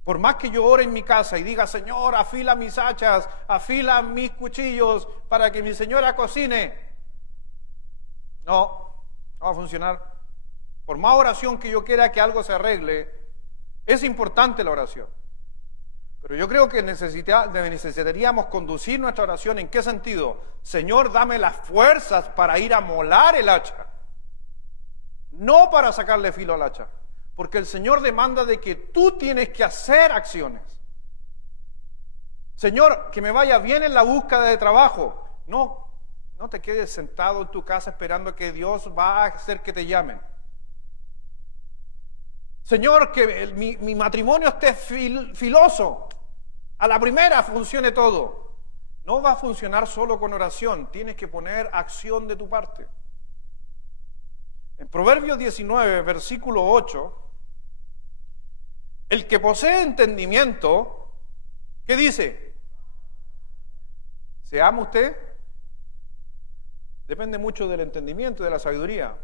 Por más que yo ore en mi casa y diga, Señor, afila mis hachas, afila mis cuchillos para que mi señora cocine, no va a funcionar. Por más oración que yo quiera que algo se arregle, es importante la oración. Pero yo creo que necesitaríamos conducir nuestra oración, ¿en qué sentido? Señor, dame las fuerzas para ir a molar el hacha, no para sacarle filo al hacha. Porque el Señor demanda de que tú tienes que hacer acciones. Señor, que me vaya bien en la búsqueda de trabajo. No te quedes sentado en tu casa esperando que Dios va a hacer que te llamen. Señor, que mi matrimonio esté filoso. A la primera funcione todo. No va a funcionar solo con oración. Tienes que poner acción de tu parte. En Proverbios 19, versículo 8, el que posee entendimiento, ¿qué dice? ¿Se ama usted? Depende mucho del entendimiento y de la sabiduría.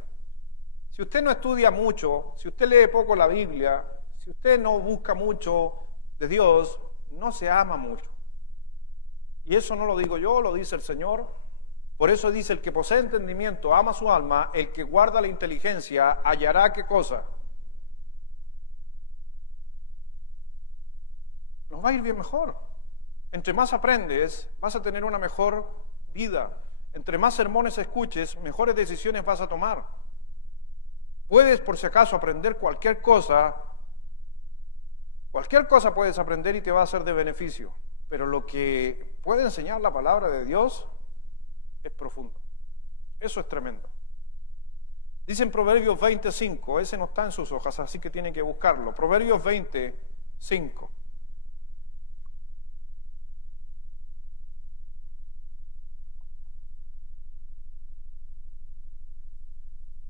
Si usted no estudia mucho, si usted lee poco la Biblia, si usted no busca mucho de Dios, no se ama mucho. Y eso no lo digo yo, lo dice el Señor. Por eso dice, el que posee entendimiento ama su alma, el que guarda la inteligencia hallará ¿qué cosa? Nos va a ir bien mejor. Entre más aprendes, vas a tener una mejor vida. Entre más sermones escuches, mejores decisiones vas a tomar. Puedes, por si acaso, aprender cualquier cosa puedes aprender y te va a ser de beneficio. Pero lo que puede enseñar la palabra de Dios es profundo. Eso es tremendo. Dice en Proverbios 25, ese no está en sus hojas, así que tienen que buscarlo. Proverbios 25.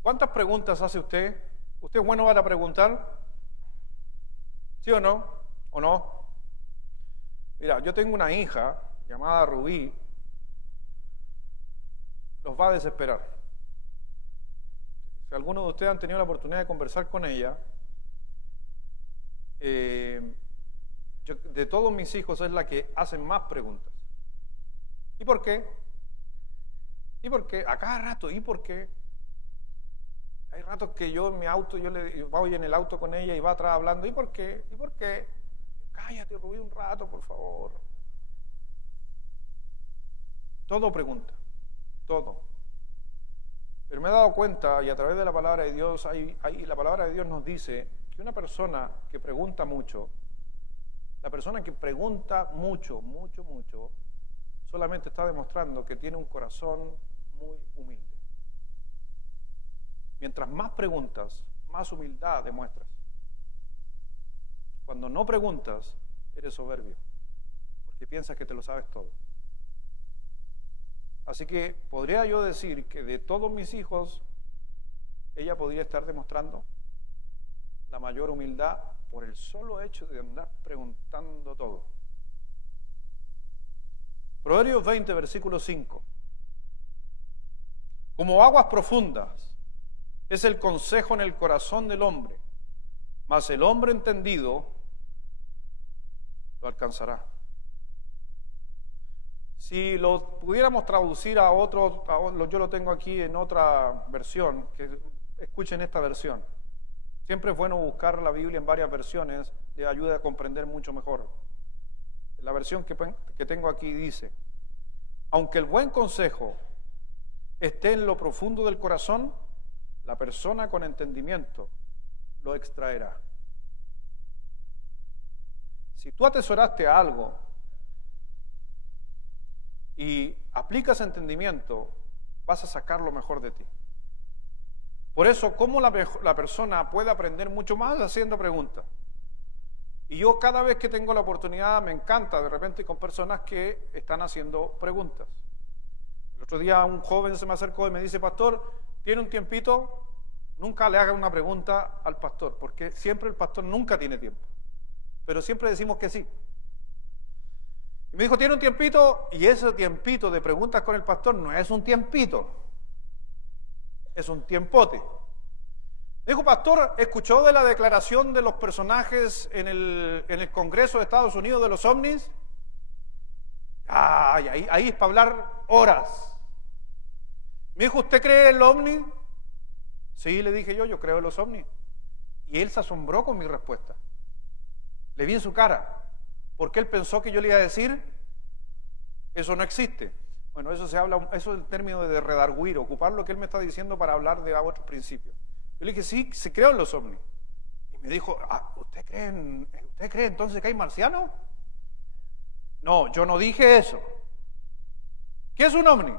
¿Cuántas preguntas hace usted? ¿Usted es bueno para preguntar? ¿Sí o no? ¿O no? Mira, yo tengo una hija llamada Rubí, los va a desesperar. Si algunos de ustedes han tenido la oportunidad de conversar con ella, de todos mis hijos es la que hacen más preguntas. ¿Y por qué? ¿Y por qué? A cada rato, ¿y por qué? Hay ratos que yo en mi auto, yo voy en el auto con ella y va atrás hablando, ¿y por qué? ¿Y por qué? Cállate, Rubí, un rato, por favor. Todo pregunta, todo. Pero me he dado cuenta, y a través de la palabra de Dios, la palabra de Dios nos dice que una persona que pregunta mucho, la persona que pregunta mucho, solamente está demostrando que tiene un corazón muy humilde. Mientras más preguntas, más humildad demuestras. Cuando no preguntas, eres soberbio, porque piensas que te lo sabes todo. Así que podría yo decir que de todos mis hijos, ella podría estar demostrando la mayor humildad por el solo hecho de andar preguntando todo. Proverbios 20, versículo 5. Como aguas profundas es el consejo en el corazón del hombre, mas el hombre entendido lo alcanzará. Si lo pudiéramos traducir a otro, yo lo tengo aquí en otra versión, que escuchen esta versión. Siempre es bueno buscar la Biblia en varias versiones, le ayuda a comprender mucho mejor. La versión que tengo aquí dice: aunque el buen consejo esté en lo profundo del corazón, la persona con entendimiento lo extraerá. Si tú atesoraste algo y aplicas entendimiento, vas a sacar lo mejor de ti. Por eso, ¿cómo la persona puede aprender mucho más? Haciendo preguntas. Y yo cada vez que tengo la oportunidad me encanta de repente con personas que están haciendo preguntas. El otro día un joven se me acercó y me dice: pastor, ¿tiene un tiempito? Nunca le haga una pregunta al pastor, porque siempre el pastor nunca tiene tiempo, pero siempre decimos que sí. Y me dijo: ¿tiene un tiempito? Y ese tiempito de preguntas con el pastor no es un tiempito, es un tiempote. Me dijo: pastor, ¿escuchó de la declaración de los personajes en el Congreso de Estados Unidos de los ovnis? Ay, ahí es para hablar horas. Me dijo: ¿usted cree en los ovnis? Sí, le dije yo creo en los ovnis. Y él se asombró con mi respuesta. Le vi en su cara, porque él pensó que yo le iba a decir: eso no existe. Bueno, eso es el término de redarguir, ocupar lo que él me está diciendo para hablar de otros principios. Yo le dije: sí creo en los ovnis. Y me dijo: ¿usted cree entonces que hay marcianos? No, yo no dije eso. ¿Qué es un ovni?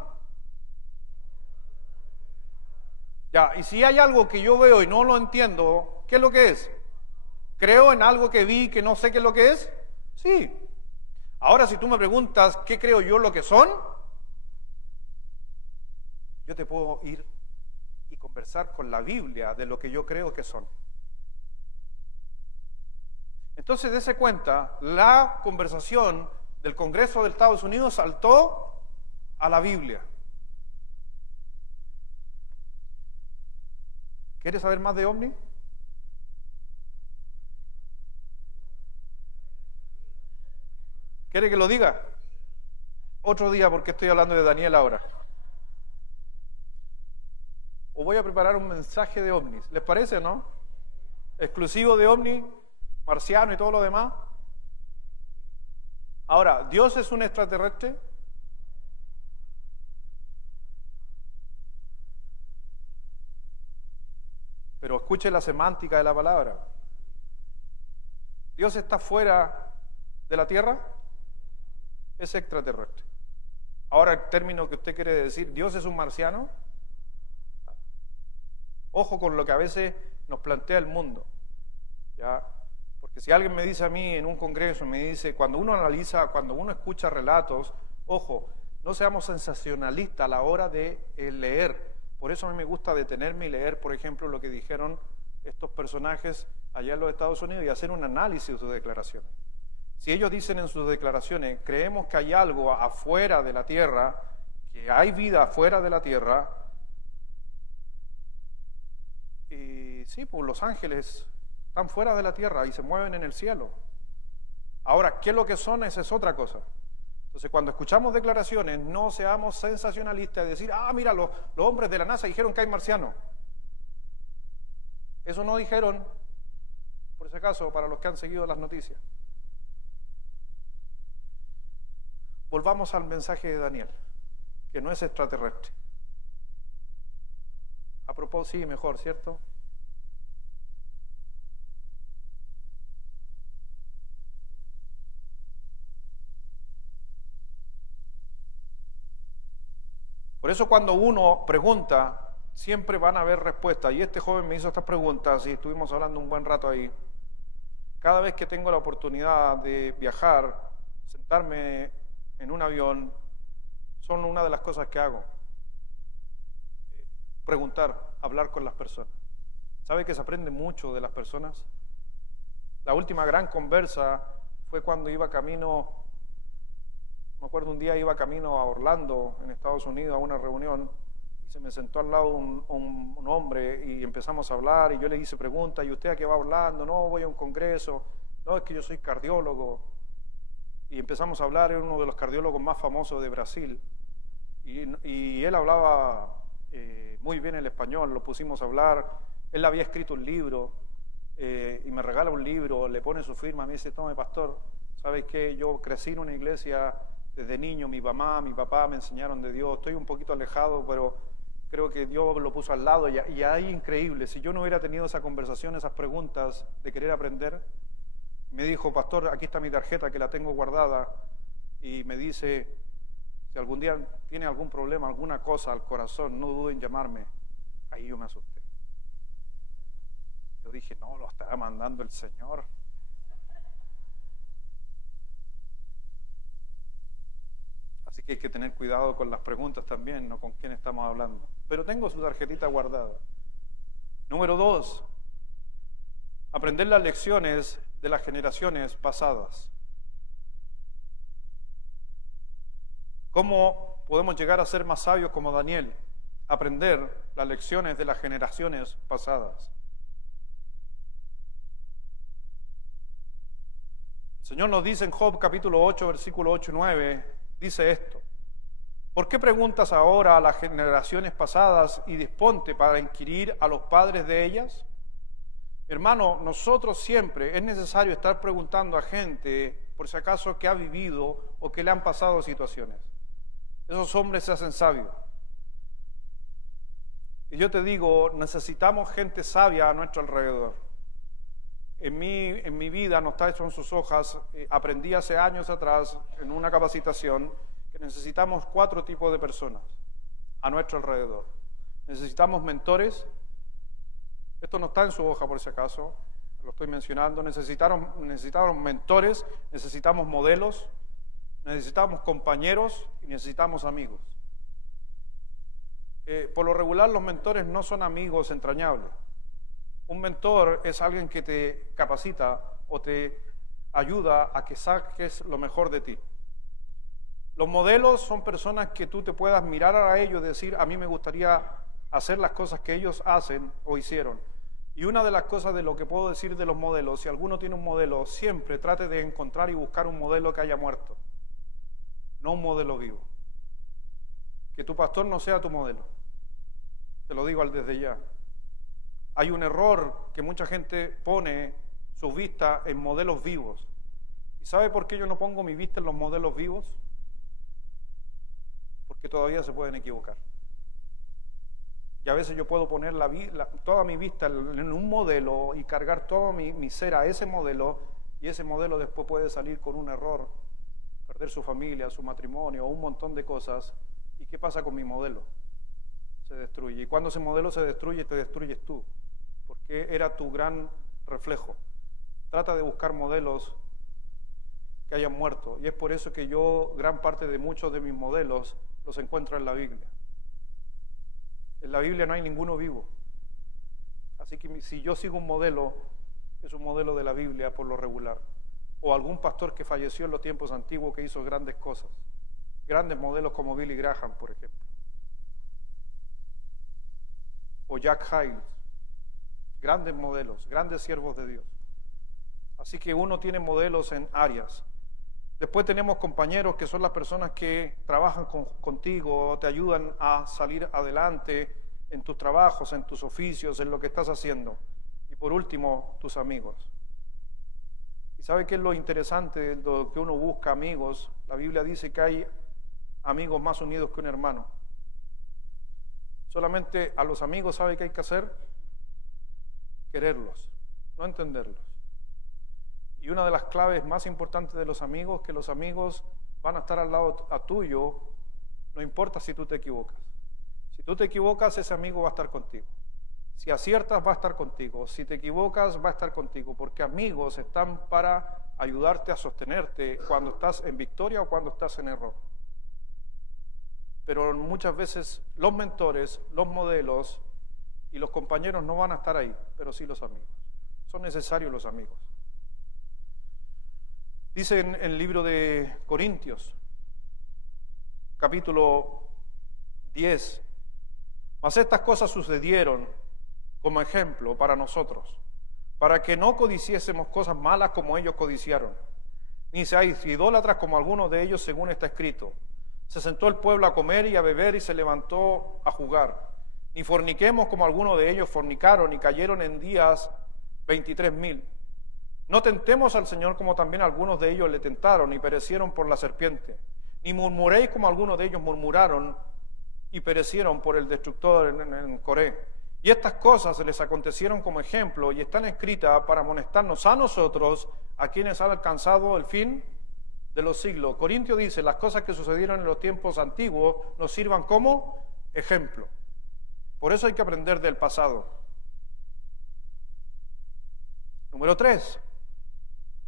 Ya, y si hay algo que yo veo y no lo entiendo, ¿qué es lo que es? ¿Creo en algo que vi que no sé qué es lo que es? Sí. Ahora, si tú me preguntas qué creo yo lo que son, yo te puedo ir y conversar con la Biblia de lo que yo creo que son. Entonces, dése cuenta, la conversación del Congreso de Estados Unidos saltó a la Biblia. ¿Quieres saber más de ovni? ¿Quiere que lo diga? Otro día, porque estoy hablando de Daniel ahora. O voy a preparar un mensaje de ovnis. ¿Les parece, no? Exclusivo de ovni, marciano y todo lo demás. Ahora, ¿Dios es un extraterrestre? Pero escuche la semántica de la palabra. ¿Dios está fuera de la tierra? Es extraterrestre. Ahora, el término que usted quiere decir, ¿Dios es un marciano? Ojo con lo que a veces nos plantea el mundo, ¿ya? Porque si alguien me dice a mí en un congreso, me dice, cuando uno analiza, cuando uno escucha relatos, ojo, no seamos sensacionalistas a la hora de leer. Por eso a mí me gusta detenerme y leer, por ejemplo, lo que dijeron estos personajes allá en los Estados Unidos y hacer un análisis de sus declaraciones. Si ellos dicen en sus declaraciones, creemos que hay algo afuera de la Tierra, que hay vida afuera de la Tierra, y sí, pues los ángeles están fuera de la Tierra y se mueven en el cielo. Ahora, ¿qué es lo que son? Esa es otra cosa. Entonces, cuando escuchamos declaraciones, no seamos sensacionalistas de decir, mira, los hombres de la NASA dijeron que hay marcianos. Eso no dijeron, por ese caso, para los que han seguido las noticias. Volvamos al mensaje de Daniel, que no es extraterrestre. A propósito, sí, mejor, ¿cierto? Por eso cuando uno pregunta, siempre van a haber respuestas. Y este joven me hizo estas preguntas y estuvimos hablando un buen rato ahí. Cada vez que tengo la oportunidad de viajar, sentarme en un avión, son una de las cosas que hago. Preguntar, hablar con las personas. ¿Sabe que se aprende mucho de las personas? La última gran conversa fue cuando iba camino, me acuerdo un día iba camino a Orlando, en Estados Unidos, a una reunión, y se me sentó al lado un hombre y empezamos a hablar y yo le hice preguntas, ¿y usted a qué va hablando? No, voy a un congreso. No, es que yo soy cardiólogo. Y empezamos a hablar, era uno de los cardiólogos más famosos de Brasil. Y él hablaba muy bien el español, lo pusimos a hablar. Él había escrito un libro y me regala un libro, le pone su firma, me dice, tome pastor, ¿sabes qué? Yo crecí en una iglesia desde niño, mi mamá, mi papá me enseñaron de Dios, estoy un poquito alejado, pero creo que Dios lo puso al lado y ahí increíble. Si yo no hubiera tenido esa conversación, esas preguntas de querer aprender, me dijo, pastor, aquí está mi tarjeta que la tengo guardada y me dice, si algún día tiene algún problema, alguna cosa al corazón, no duden en llamarme. Ahí yo me asusté. Yo dije, no, lo estará mandando el Señor. Así que hay que tener cuidado con las preguntas también, no con quién estamos hablando. Pero tengo su tarjetita guardada. Número 2, aprender las lecciones de las generaciones pasadas. ¿Cómo podemos llegar a ser más sabios como Daniel? Aprender las lecciones de las generaciones pasadas. El Señor nos dice en Job capítulo 8, versículo 8 y 9, dice esto: ¿por qué preguntas ahora a las generaciones pasadas y disponte para inquirir a los padres de ellas? Hermano, nosotros siempre es necesario estar preguntando a gente, por si acaso, que ha vivido o que le han pasado situaciones. Esos hombres se hacen sabios. Y yo te digo, necesitamos gente sabia a nuestro alrededor. En mi vida, no está hecho en sus hojas, aprendí hace años atrás en una capacitación que necesitamos 4 tipos de personas a nuestro alrededor. Necesitamos mentores. Esto no está en su hoja por si acaso, lo estoy mencionando. Necesitamos mentores, necesitamos modelos, necesitamos compañeros y necesitamos amigos. Por lo regular los mentores no son amigos entrañables. Un mentor es alguien que te capacita o te ayuda a que saques lo mejor de ti. Los modelos son personas que tú te puedas mirar a ellos y decir, a mí me gustaría hacer las cosas que ellos hacen o hicieron. Y una de las cosas de lo que puedo decir de los modelos, si alguno tiene un modelo, siempre trate de encontrar y buscar un modelo que haya muerto, no un modelo vivo. Que tu pastor no sea tu modelo, te lo digo desde ya. Hay un error que mucha gente pone su vista en modelos vivos. ¿Y sabe por qué yo no pongo mi vista en los modelos vivos? Porque todavía se pueden equivocar. Y a veces yo puedo poner toda mi vista en un modelo y cargar todo mi ser a ese modelo, y ese modelo después puede salir con un error, perder su familia, su matrimonio, un montón de cosas. ¿Y qué pasa con mi modelo? Se destruye. Y cuando ese modelo se destruye, te destruyes tú, porque era tu gran reflejo. Trata de buscar modelos que hayan muerto. Y es por eso que yo, gran parte de muchos de mis modelos, los encuentro en la Biblia. En la Biblia no hay ninguno vivo. Así que si yo sigo un modelo, es un modelo de la Biblia por lo regular. O algún pastor que falleció en los tiempos antiguos que hizo grandes cosas. Grandes modelos como Billy Graham, por ejemplo. O Jack Hyles. Grandes modelos, grandes siervos de Dios. Así que uno tiene modelos en áreas. Después tenemos compañeros que son las personas que trabajan contigo, te ayudan a salir adelante en tus trabajos, en tus oficios, en lo que estás haciendo. Y por último, tus amigos. ¿Y sabe qué es lo interesante de lo que uno busca amigos? La Biblia dice que hay amigos más unidos que un hermano. Solamente a los amigos, ¿sabe qué hay que hacer? Quererlos, no entenderlos. Y una de las claves más importantes de los amigos es que los amigos van a estar al lado tuyo, no importa si tú te equivocas. Si tú te equivocas, ese amigo va a estar contigo. Si aciertas, va a estar contigo. Si te equivocas, va a estar contigo, porque amigos están para ayudarte a sostenerte cuando estás en victoria o cuando estás en error. Pero muchas veces los mentores, los modelos y los compañeros no van a estar ahí, pero sí los amigos. Son necesarios los amigos. Dice en el libro de Corintios, capítulo 10, Mas estas cosas sucedieron como ejemplo para nosotros, para que no codiciésemos cosas malas como ellos codiciaron, ni seáis idólatras como algunos de ellos, según está escrito. Se sentó el pueblo a comer y a beber y se levantó a jugar. Ni forniquemos como algunos de ellos fornicaron y cayeron en días 23,000. No tentemos al Señor como también algunos de ellos le tentaron y perecieron por la serpiente. Ni murmuréis como algunos de ellos murmuraron y perecieron por el destructor en Coré. Y estas cosas les acontecieron como ejemplo y están escritas para amonestarnos a nosotros, a quienes ha alcanzado el fin de los siglos. Corintio dice, las cosas que sucedieron en los tiempos antiguos nos sirvan como ejemplo. Por eso hay que aprender del pasado. Número 3,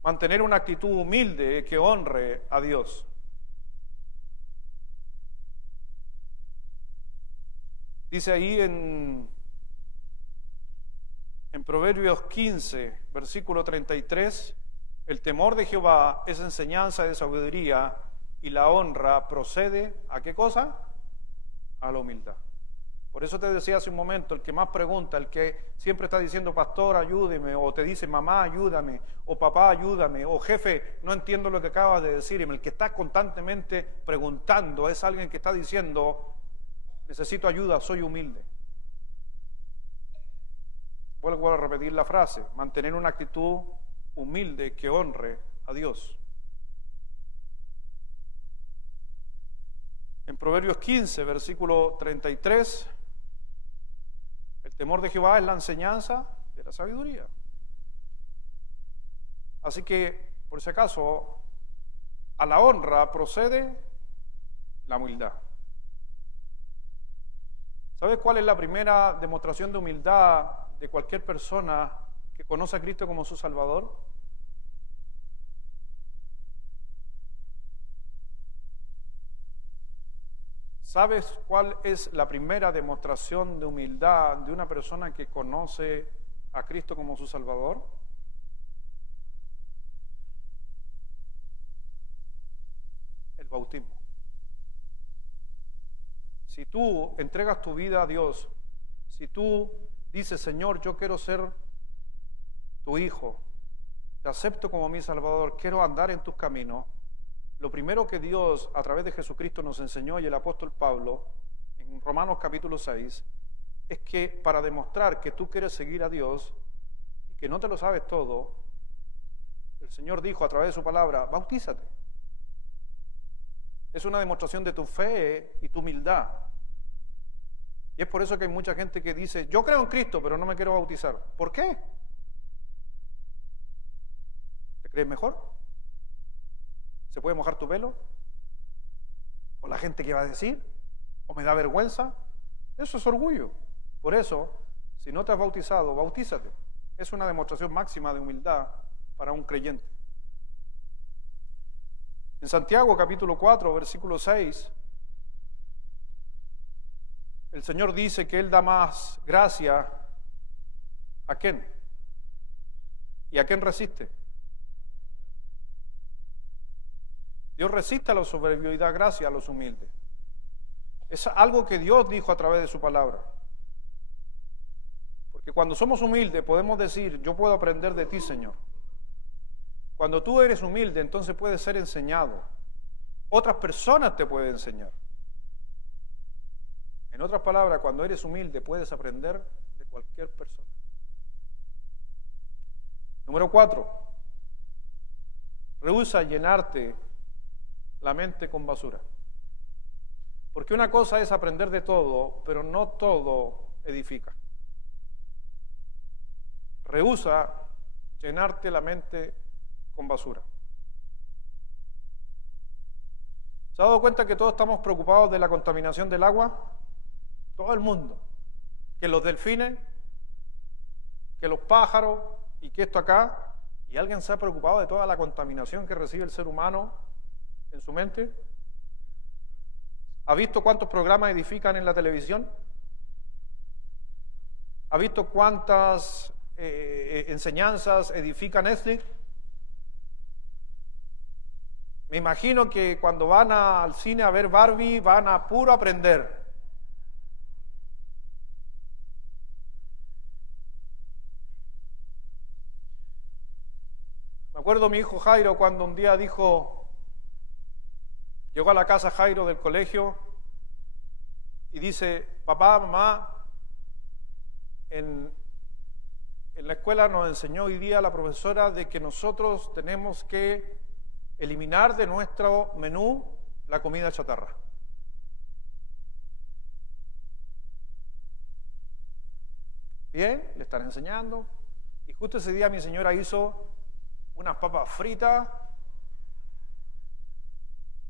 mantener una actitud humilde que honre a Dios. Dice ahí en Proverbios 15, versículo 33, el temor de Jehová es enseñanza de sabiduría y la honra procede ¿a qué cosa? A la humildad. Por eso te decía hace un momento, el que más pregunta, el que siempre está diciendo, pastor, ayúdeme, o te dice, mamá, ayúdame, o papá, ayúdame, o jefe, no entiendo lo que acabas de decirme. El que está constantemente preguntando es alguien que está diciendo, necesito ayuda, soy humilde. Vuelvo a repetir la frase, mantener una actitud humilde que honre a Dios. En Proverbios 15, versículo 33, el temor de Jehová es la enseñanza de la sabiduría. Así que, por si acaso, a la honra procede la humildad. ¿Sabes cuál es la primera demostración de humildad de cualquier persona que conoce a Cristo como su Salvador? ¿Sabes cuál es la primera demostración de humildad de una persona que conoce a Cristo como su Salvador? El bautismo. Si tú entregas tu vida a Dios, si tú dices, Señor, yo quiero ser tu hijo, te acepto como mi Salvador, quiero andar en tus caminos, lo primero que Dios a través de Jesucristo nos enseñó, y el apóstol Pablo en Romanos capítulo 6, es que para demostrar que tú quieres seguir a Dios y que no te lo sabes todo, el Señor dijo a través de su palabra, bautízate. Es una demostración de tu fe y tu humildad. Y es por eso que hay mucha gente que dice, yo creo en Cristo, pero no me quiero bautizar. ¿Por qué? ¿Te crees mejor? ¿Se puede mojar tu pelo? ¿O la gente qué va a decir? ¿O me da vergüenza? Eso es orgullo. Por eso, si no te has bautizado, bautízate. Es una demostración máxima de humildad para un creyente. En Santiago capítulo 4, versículo 6, el Señor dice que Él da más gracia ¿a quién? ¿Y a quién resiste? Dios resiste a los soberbios y da gracia a los humildes. Es algo que Dios dijo a través de su palabra. Porque cuando somos humildes podemos decir, yo puedo aprender de ti, Señor. Cuando tú eres humilde, entonces puedes ser enseñado. Otras personas te pueden enseñar. En otras palabras, cuando eres humilde, puedes aprender de cualquier persona. Número 4. Rehúsa llenarte la mente con basura. Porque una cosa es aprender de todo, pero no todo edifica. Rehúsa llenarte la mente con basura. ¿Se ha dado cuenta que todos estamos preocupados de la contaminación del agua? Todo el mundo. Que los delfines, que los pájaros y que esto acá. ¿Y alguien se ha preocupado de toda la contaminación que recibe el ser humano en su mente? ¿Ha visto cuántos programas edifican en la televisión? ¿Ha visto cuántas enseñanzas edifica Netflix? Me imagino que cuando van al cine a ver Barbie van a puro aprender. acuerdo mi hijo Jairo cuando un día llegó a la casa Jairo del colegio y dice, papá, mamá, en la escuela nos enseñó hoy día la profesora de que nosotros tenemos que eliminar de nuestro menú la comida chatarra. Bien, le están enseñando. Y justo ese día mi señora hizo unas papas fritas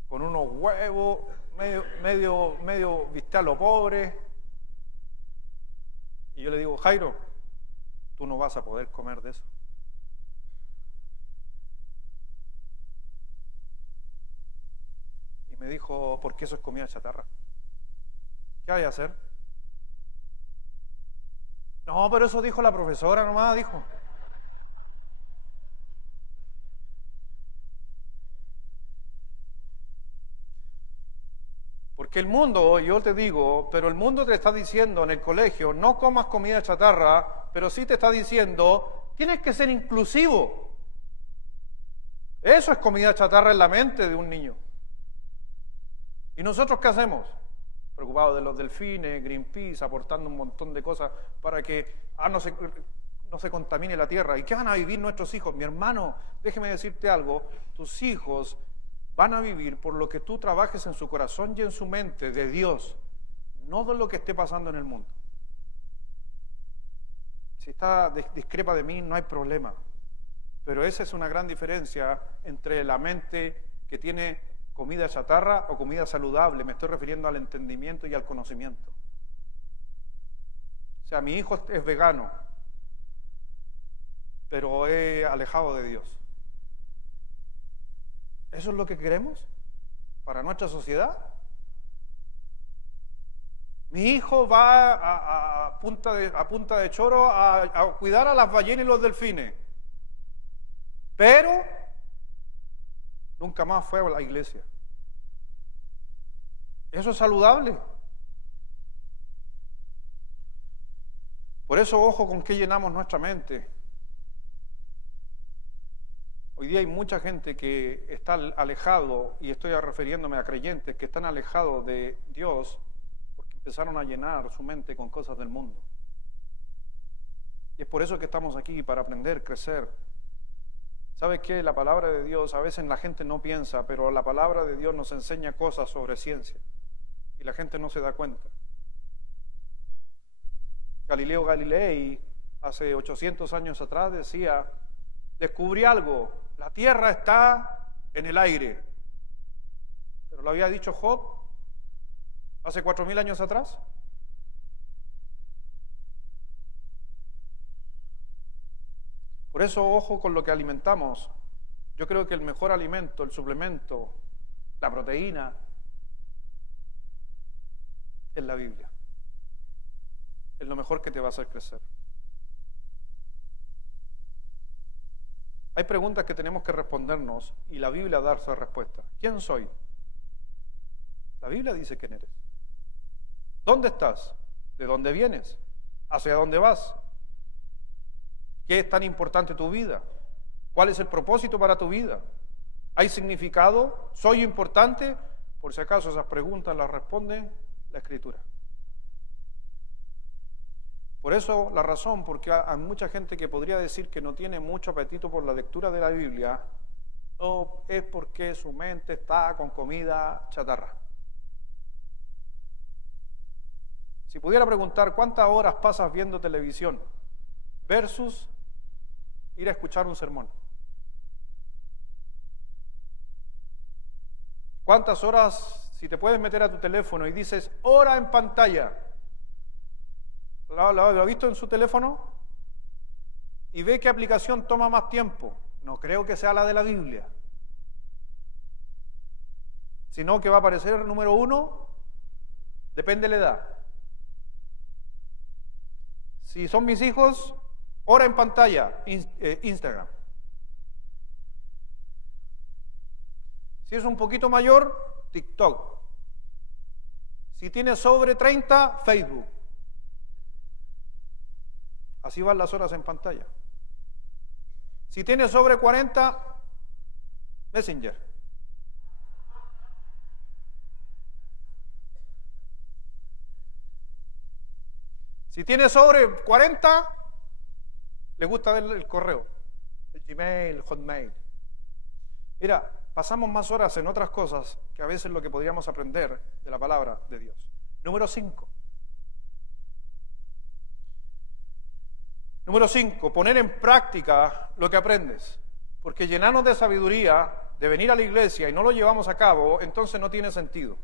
con unos huevos, medio viste a lo pobre. Y yo le digo, Jairo, tú no vas a poder comer de eso. Y me dijo, ¿por qué eso es comida chatarra? ¿Qué hay a hacer? No, pero eso dijo la profesora nomás, dijo. Porque el mundo, yo te digo, pero el mundo te está diciendo en el colegio, no comas comida chatarra, pero sí te está diciendo, tienes que ser inclusivo. Eso es comida chatarra en la mente de un niño. ¿Y nosotros qué hacemos? Preocupados de los delfines, Greenpeace, aportando un montón de cosas para que no se contamine la tierra. ¿Y qué van a vivir nuestros hijos? Mi hermano, déjeme decirte algo, tus hijos van a vivir por lo que tú trabajes en su corazón y en su mente de Dios, no de lo que esté pasando en el mundo. Si discrepa de mí, no hay problema. Pero esa es una gran diferencia entre la mente que tiene comida chatarra o comida saludable. Me estoy refiriendo al entendimiento y al conocimiento. O sea, mi hijo es vegano, pero es alejado de Dios. ¿Eso es lo que queremos para nuestra sociedad? Mi hijo va a punta de choro a cuidar a las ballenas y los delfines, pero nunca más fue a la iglesia. ¿Eso es saludable? Por eso, ojo con qué llenamos nuestra mente. Hoy día hay mucha gente que está alejado, y estoy refiriéndome a creyentes que están alejados de Dios porque empezaron a llenar su mente con cosas del mundo. Y es por eso que estamos aquí, para aprender, crecer. ¿Sabes qué? La palabra de Dios, a veces la gente no piensa, pero la palabra de Dios nos enseña cosas sobre ciencia y la gente no se da cuenta. Galileo Galilei, hace 800 años atrás, decía, descubrí algo, la tierra está en el aire. Pero lo había dicho Job hace 4000 años atrás. Por eso, ojo con lo que alimentamos. Yo creo que el mejor alimento, el suplemento, la proteína, es la Biblia. Es lo mejor que te va a hacer crecer. Hay preguntas que tenemos que respondernos y la Biblia da su respuesta. ¿Quién soy? La Biblia dice quién eres. ¿Dónde estás? ¿De dónde vienes? ¿Hacia dónde vas? ¿Qué es tan importante tu vida? ¿Cuál es el propósito para tu vida? ¿Hay significado? ¿Soy importante? Por si acaso esas preguntas las responde la Escritura. Por eso la razón, porque hay mucha gente que podría decir que no tiene mucho apetito por la lectura de la Biblia, es porque su mente está con comida chatarra. Si pudiera preguntar cuántas horas pasas viendo televisión versus ir a escuchar un sermón. ¿Cuántas horas, si te puedes meter a tu teléfono y dices hora en pantalla? ¿Lo ha visto en su teléfono? Y ve qué aplicación toma más tiempo. No creo que sea la de la Biblia. Sino que va a aparecer número 1, depende de la edad. Si son mis hijos, hora en pantalla, Instagram. Si es un poquito mayor, TikTok. Si tiene sobre 30, Facebook. Así van las horas en pantalla. Si tiene sobre 40, Messenger. Si tiene sobre 40, le gusta ver el correo, el Gmail, el Hotmail. Mira, pasamos más horas en otras cosas que a veces lo que podríamos aprender de la palabra de Dios. Número 5. Número 5, poner en práctica lo que aprendes. Porque llenarnos de sabiduría, de venir a la iglesia y no lo llevamos a cabo, entonces no tiene sentido.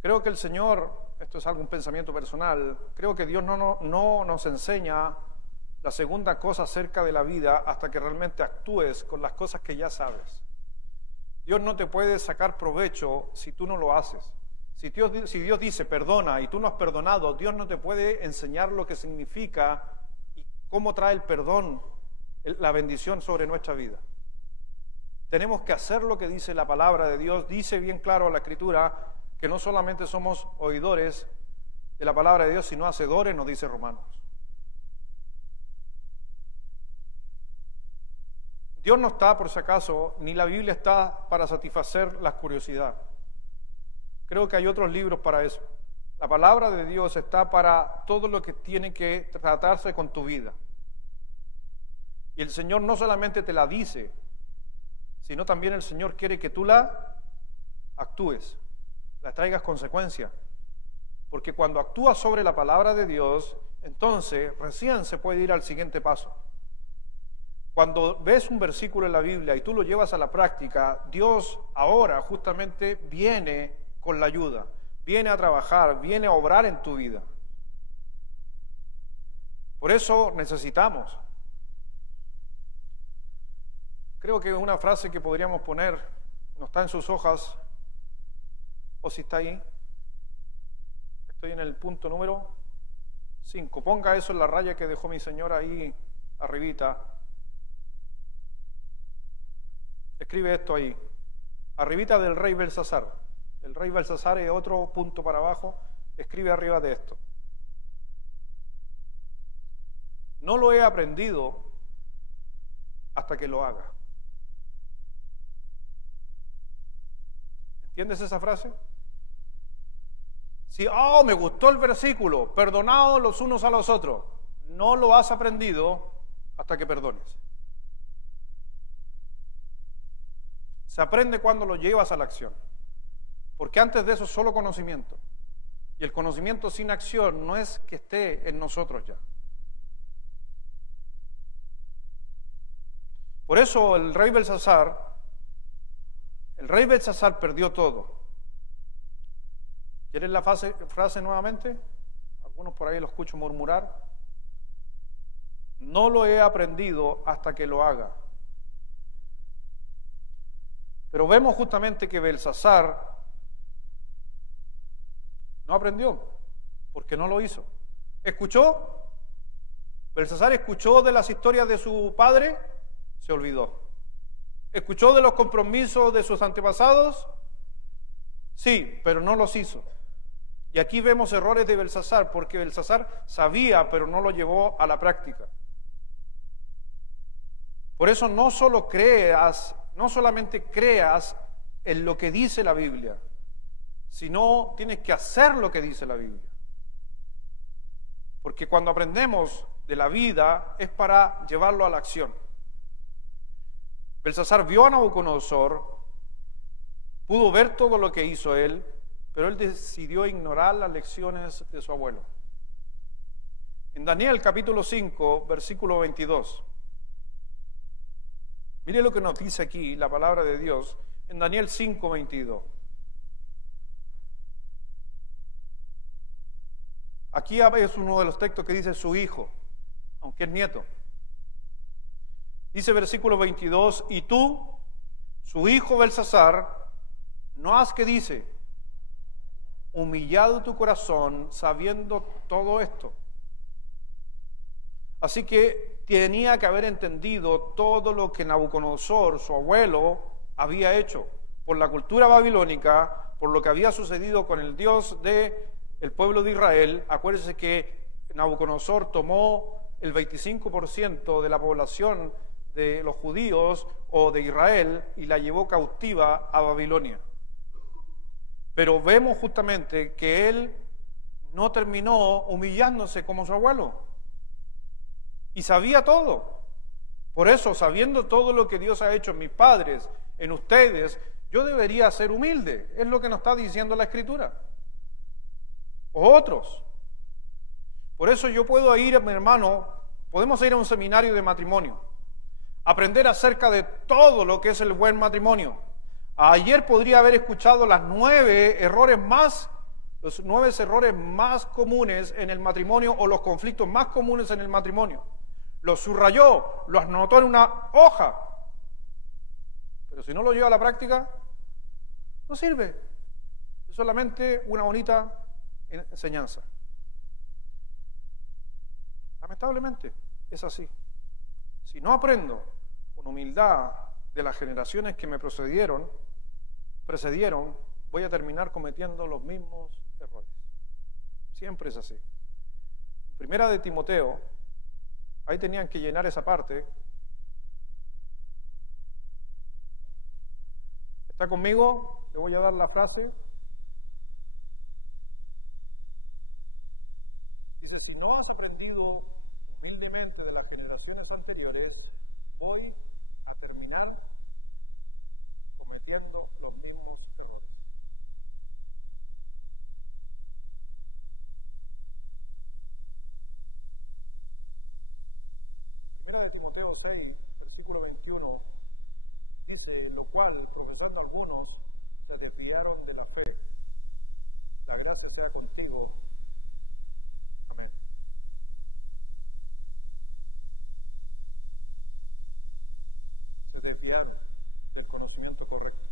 Creo que el Señor, esto es algún pensamiento personal, creo que Dios no nos enseña la segunda cosa acerca de la vida hasta que realmente actúes con las cosas que ya sabes. Dios no te puede sacar provecho si tú no lo haces. Si Dios dice perdona y tú no has perdonado, Dios no te puede enseñar lo que significa y cómo trae el perdón, la bendición sobre nuestra vida. Tenemos que hacer lo que dice la palabra de Dios. Dice bien claro la Escritura que no solamente somos oidores de la palabra de Dios, sino hacedores, nos dice Romanos. Dios no está, por si acaso, ni la Biblia está para satisfacer la curiosidad. Creo que hay otros libros para eso. La palabra de Dios está para todo lo que tiene que tratarse con tu vida. Y el Señor no solamente te la dice, sino también el Señor quiere que tú la actúes, la traigas consecuencia. Porque cuando actúas sobre la palabra de Dios, entonces recién se puede ir al siguiente paso. Cuando ves un versículo en la Biblia y tú lo llevas a la práctica, Dios ahora justamente viene con la ayuda, viene a trabajar, viene a obrar en tu vida. Por eso necesitamos. Creo que una frase que podríamos poner, no está en sus hojas, o si está ahí, estoy en el punto número 5, ponga eso en la raya que dejó mi señora ahí arribita. Escribe esto ahí, arribita del rey Belsasar. El rey Belsasar es otro punto para abajo, escribe arriba de esto. No lo he aprendido hasta que lo haga. ¿Entiendes esa frase? Si, me gustó el versículo, perdonaos los unos a los otros. No lo has aprendido hasta que perdones. Se aprende cuando lo llevas a la acción. Porque antes de eso es solo conocimiento. Y el conocimiento sin acción no es que esté en nosotros ya. Por eso el rey Belsasar perdió todo. ¿Quieren la frase nuevamente? Algunos por ahí lo escucho murmurar. No lo he aprendido hasta que lo haga. Pero vemos justamente que Belsasar no aprendió, porque no lo hizo. ¿Escuchó? Belsasar escuchó de las historias de su padre, se olvidó. ¿Escuchó de los compromisos de sus antepasados? Sí, pero no los hizo. Y aquí vemos errores de Belsasar, porque Belsasar sabía, pero no lo llevó a la práctica. Por eso no solamente creas en lo que dice la Biblia, sino tienes que hacer lo que dice la Biblia. Porque cuando aprendemos de la vida es para llevarlo a la acción. Belsasar vio a Nabucodonosor, pudo ver todo lo que hizo él, pero él decidió ignorar las lecciones de su abuelo. En Daniel capítulo 5, versículo 22. Mire lo que nos dice aquí la palabra de Dios en Daniel 5, 22. Aquí es uno de los textos que dice su hijo, aunque es nieto. Dice versículo 22, y tú, su hijo Belsasar, no has que dice, humillado tu corazón sabiendo todo esto. Así que tenía que haber entendido todo lo que Nabucodonosor, su abuelo, había hecho por la cultura babilónica, por lo que había sucedido con el Dios del pueblo de Israel. Acuérdense que Nabucodonosor tomó el 25% de la población de los judíos o de Israel y la llevó cautiva a Babilonia. Pero vemos justamente que él no terminó humillándose como su abuelo. Y sabía todo. Por eso, sabiendo todo lo que Dios ha hecho en mis padres, en ustedes, yo debería ser humilde. Es lo que nos está diciendo la Escritura. O otros. Por eso yo puedo ir, mi hermano, podemos ir a un seminario de matrimonio, aprender acerca de todo lo que es el buen matrimonio. Ayer podría haber escuchado los 9 errores más comunes en el matrimonio o los conflictos más comunes en el matrimonio. Los subrayó, los anotó en una hoja. Pero si no lo lleva a la práctica, no sirve. Es solamente una bonita enseñanza. Lamentablemente, es así. Si no aprendo con humildad de las generaciones que me precedieron, voy a terminar cometiendo los mismos errores. Siempre es así. En Primera de Timoteo, ahí tenían que llenar esa parte. ¿Está conmigo? Le voy a dar la frase. Dice, si no has aprendido humildemente de las generaciones anteriores, voy a terminar cometiendo los mismos errores. Primera de Timoteo 6, versículo 21, dice, lo cual, profesando algunos, se desviaron de la fe. La gracia sea contigo. Amén. Se desviaron del conocimiento correcto.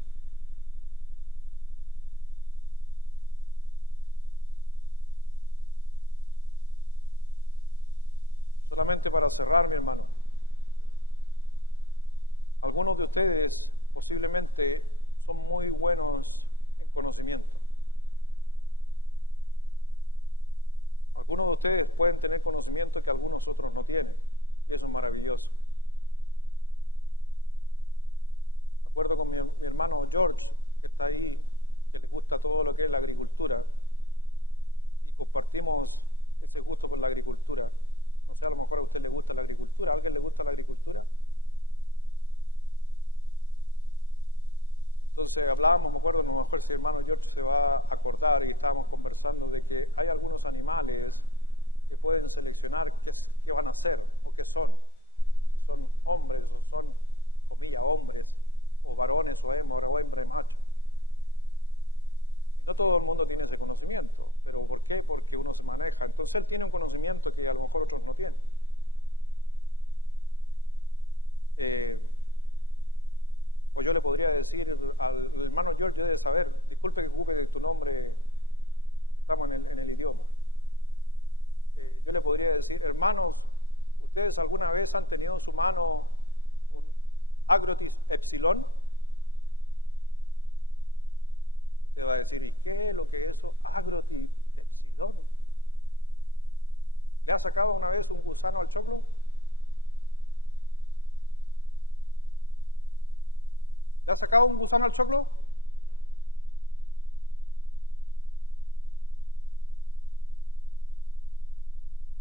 Solamente para cerrar, mi hermano, algunos de ustedes posiblemente son muy buenos en conocimiento. Algunos de ustedes pueden tener conocimiento que algunos otros no tienen, y eso es maravilloso. De acuerdo con mi hermano George, que está ahí, que le gusta todo lo que es la agricultura, y compartimos ese gusto por la agricultura. No sé, a lo mejor a usted le gusta la agricultura. ¿A alguien le gusta la agricultura? Entonces hablábamos, me acuerdo, a lo mejor si el hermano George se va a acordar, y estábamos conversando de que hay algunos animales que pueden seleccionar qué van a hacer o qué son. Son hombres o son, comillas, hombres, o varones o hembra y macho. No todo el mundo tiene ese conocimiento, pero ¿por qué? Porque uno se maneja. Entonces él tiene un conocimiento que a lo mejor otros no tienen. Pues yo le podría decir al hermano George, debe saber, disculpe que ocupe de tu nombre, estamos en el idioma. Yo le podría decir, hermanos, ¿ustedes alguna vez han tenido en su mano un Agrotis Epsilon? Te va a decir, ¿qué es lo que es eso? Agrotis Epsilon. ¿Le ha sacado una vez un gusano al choclo? ¿Le ha sacado un gusano al choclo?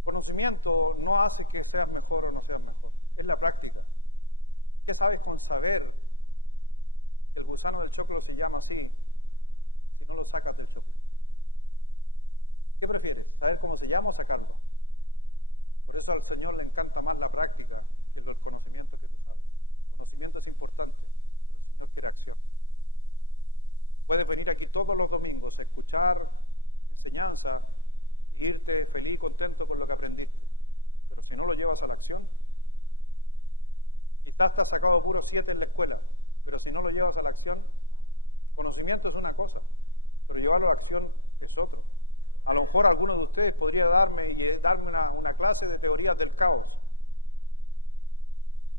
Conocimiento no hace que seas mejor o no seas mejor. Es la práctica. ¿Qué sabes con saber que el gusano del choclo se llama así si no lo sacas del choclo? ¿Qué prefieres? ¿Saber cómo se llama o sacarlo? Por eso al Señor le encanta más la práctica que los conocimientos que tú sabes. El conocimiento es importante. No quiere acción. Puedes venir aquí todos los domingos a escuchar enseñanza e irte feliz y contento con lo que aprendiste. Pero si no lo llevas a la acción, quizás te has sacado puro 7 en la escuela, pero si no lo llevas a la acción, conocimiento es una cosa, pero llevarlo a la acción es otro. A lo mejor alguno de ustedes podría darme una clase de teorías del caos.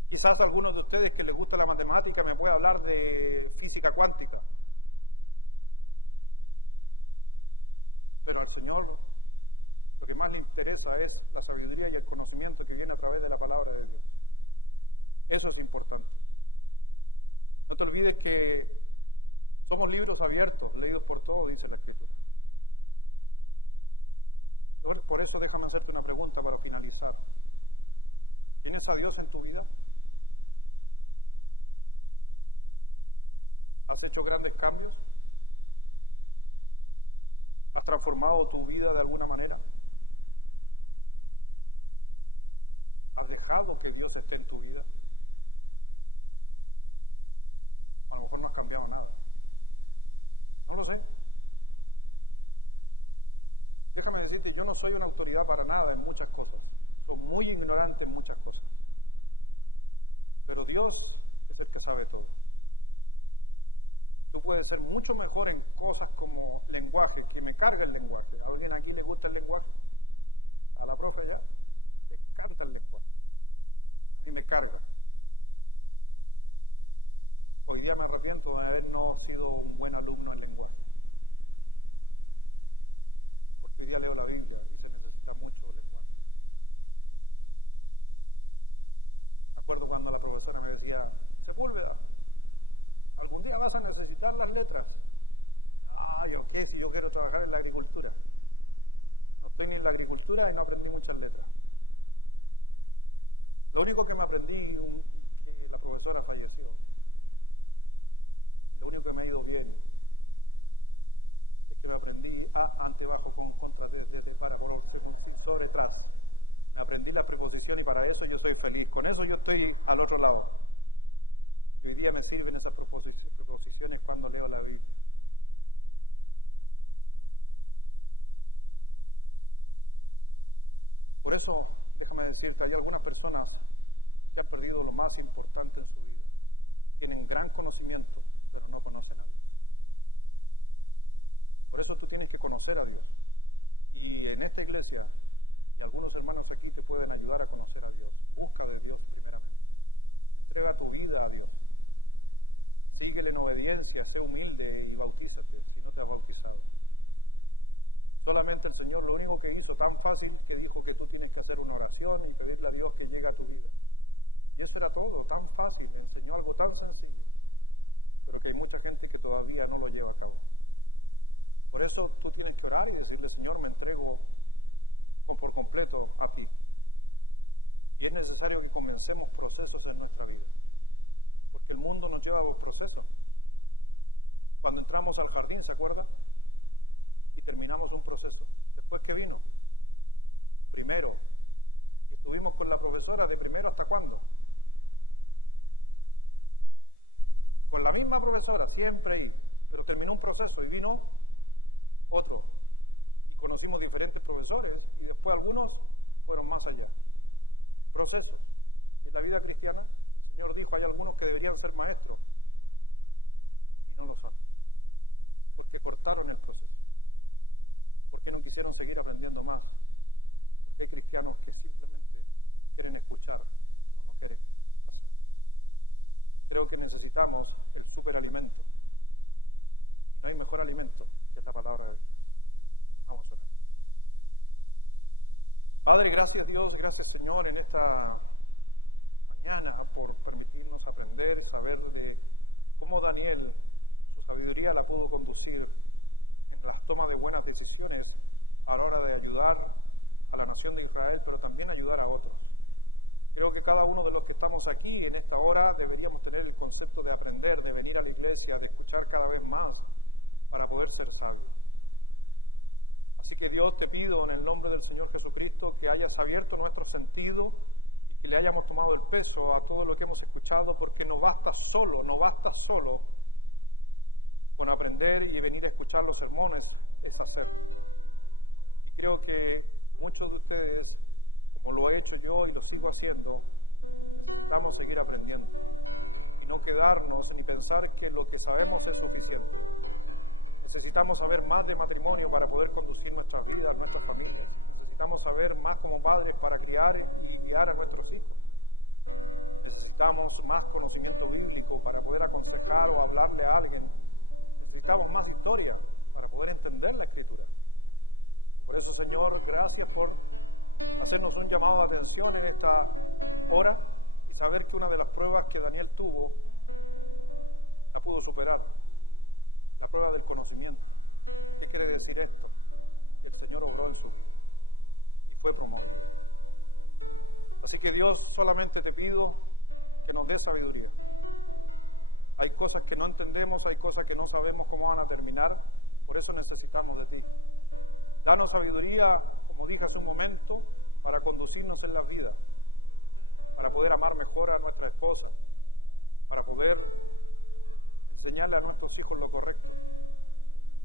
Quizás algunos de ustedes que les gusta la matemática me pueda hablar de física cuántica. Pero al Señor lo que más le interesa es la sabiduría y el conocimiento que viene a través de la palabra de Dios. Eso es importante. No te olvides que somos libros abiertos, leídos por todos, dice la Escritura. Por eso déjame hacerte una pregunta para finalizar. ¿Tienes a Dios en tu vida? ¿Has hecho grandes cambios? ¿Has transformado tu vida de alguna manera? ¿Has dejado que Dios esté en tu vida? A lo mejor no has cambiado nada. No lo sé. Déjame decirte, yo no soy una autoridad para nada en muchas cosas. Soy muy ignorante en muchas cosas. Pero Dios es el que sabe todo. Tú puedes ser mucho mejor en cosas como lenguaje, que me carga el lenguaje. ¿A alguien aquí le gusta el lenguaje? A la profe ya, le encanta el lenguaje. Y me carga. Hoy día me arrepiento de haber no sido un buen alumno en lenguaje. Porque hoy día leo la Biblia y se necesita mucho lenguaje. Me acuerdo cuando la profesora me decía, Sepúlveda, algún día vas a necesitar las letras. Ay, ok, si yo quiero trabajar en la agricultura. No estoy en la agricultura y no aprendí muchas letras. Lo único que me aprendí, que la profesora falleció. Lo único que me ha ido bien es que lo aprendí ante, bajo, con, contra, desde, para, por, sobre, tras. Me aprendí la preposición y para eso yo soy feliz. Con eso yo estoy al otro lado. Y hoy día me sirven esas preposiciones cuando leo la Biblia. Por eso, déjame decirte, hay algunas personas que han perdido lo más importante en su vida. Tienen gran conocimiento, pero no conocen a Dios. Por eso tú tienes que conocer a Dios. Y en esta iglesia, y algunos hermanos aquí te pueden ayudar a conocer a Dios. Busca de Dios primeramente. Entrega tu vida a Dios. Síguele en obediencia, sé humilde y bautízate si no te has bautizado. Solamente el Señor lo único que hizo tan fácil que dijo que tú tienes que hacer una oración y pedirle a Dios que llegue a tu vida. Y eso era todo, tan fácil, me enseñó algo tan sencillo, pero que hay mucha gente que todavía no lo lleva a cabo. Por eso tú tienes que orar y decirle, Señor, me entrego por completo a ti. Y es necesario que comencemos procesos en nuestra vida, porque el mundo nos lleva a los procesos. Cuando entramos al jardín, ¿se acuerdan? Y terminamos un proceso. Después, ¿qué vino? Primero, estuvimos con la profesora de primero hasta cuándo. Con la misma profesora, siempre ahí, pero terminó un proceso y vino otro. Y conocimos diferentes profesores y después algunos fueron más allá. Proceso. En la vida cristiana, el Señor dijo, hay algunos que deberían ser maestros y no lo son, porque cortaron el proceso. Porque no quisieron seguir aprendiendo más. Porque hay cristianos que simplemente quieren escuchar, pero no quieren hacer. Creo que necesitamos el superalimento. No hay mejor alimento que la palabra de Dios. Vamos a orar. Padre, gracias Dios, gracias Señor en esta mañana por permitirnos aprender, saber de cómo Daniel, su sabiduría la pudo conducir en la toma de buenas decisiones a la hora de ayudar a la nación de Israel, pero también ayudar a otros. Creo que cada uno de los que estamos aquí en esta hora deberíamos tener el concepto de aprender, de venir a la iglesia, de escuchar cada vez más para poder ser salvos. Así que Dios, te pido en el nombre del Señor Jesucristo que hayas abierto nuestro sentido y que le hayamos tomado el peso a todo lo que hemos escuchado, porque no basta solo con aprender y venir a escuchar los sermones, es hacerlo. Y creo que muchos de ustedes, como lo he hecho yo y lo sigo haciendo, necesitamos seguir aprendiendo y no quedarnos ni pensar que lo que sabemos es suficiente. Necesitamos saber más de matrimonio para poder conducir nuestras vidas, nuestras familias. Necesitamos saber más como padres para criar y guiar a nuestros hijos. Necesitamos más conocimiento bíblico para poder aconsejar o hablarle a alguien. Necesitamos más historia para poder entender la Escritura. Por eso, Señor, gracias por hacernos un llamado de atención en esta hora y saber que una de las pruebas que Daniel tuvo la pudo superar, la prueba del conocimiento. ¿Qué quiere decir esto? Que el Señor obró en su vida y fue promovido. Así que Dios, solamente te pido que nos dé sabiduría. Hay cosas que no entendemos, hay cosas que no sabemos cómo van a terminar, por eso necesitamos de ti. Danos sabiduría, como dije hace un momento, para conducirnos en la vida, para poder amar mejor a nuestra esposa, para poder enseñarle a nuestros hijos lo correcto.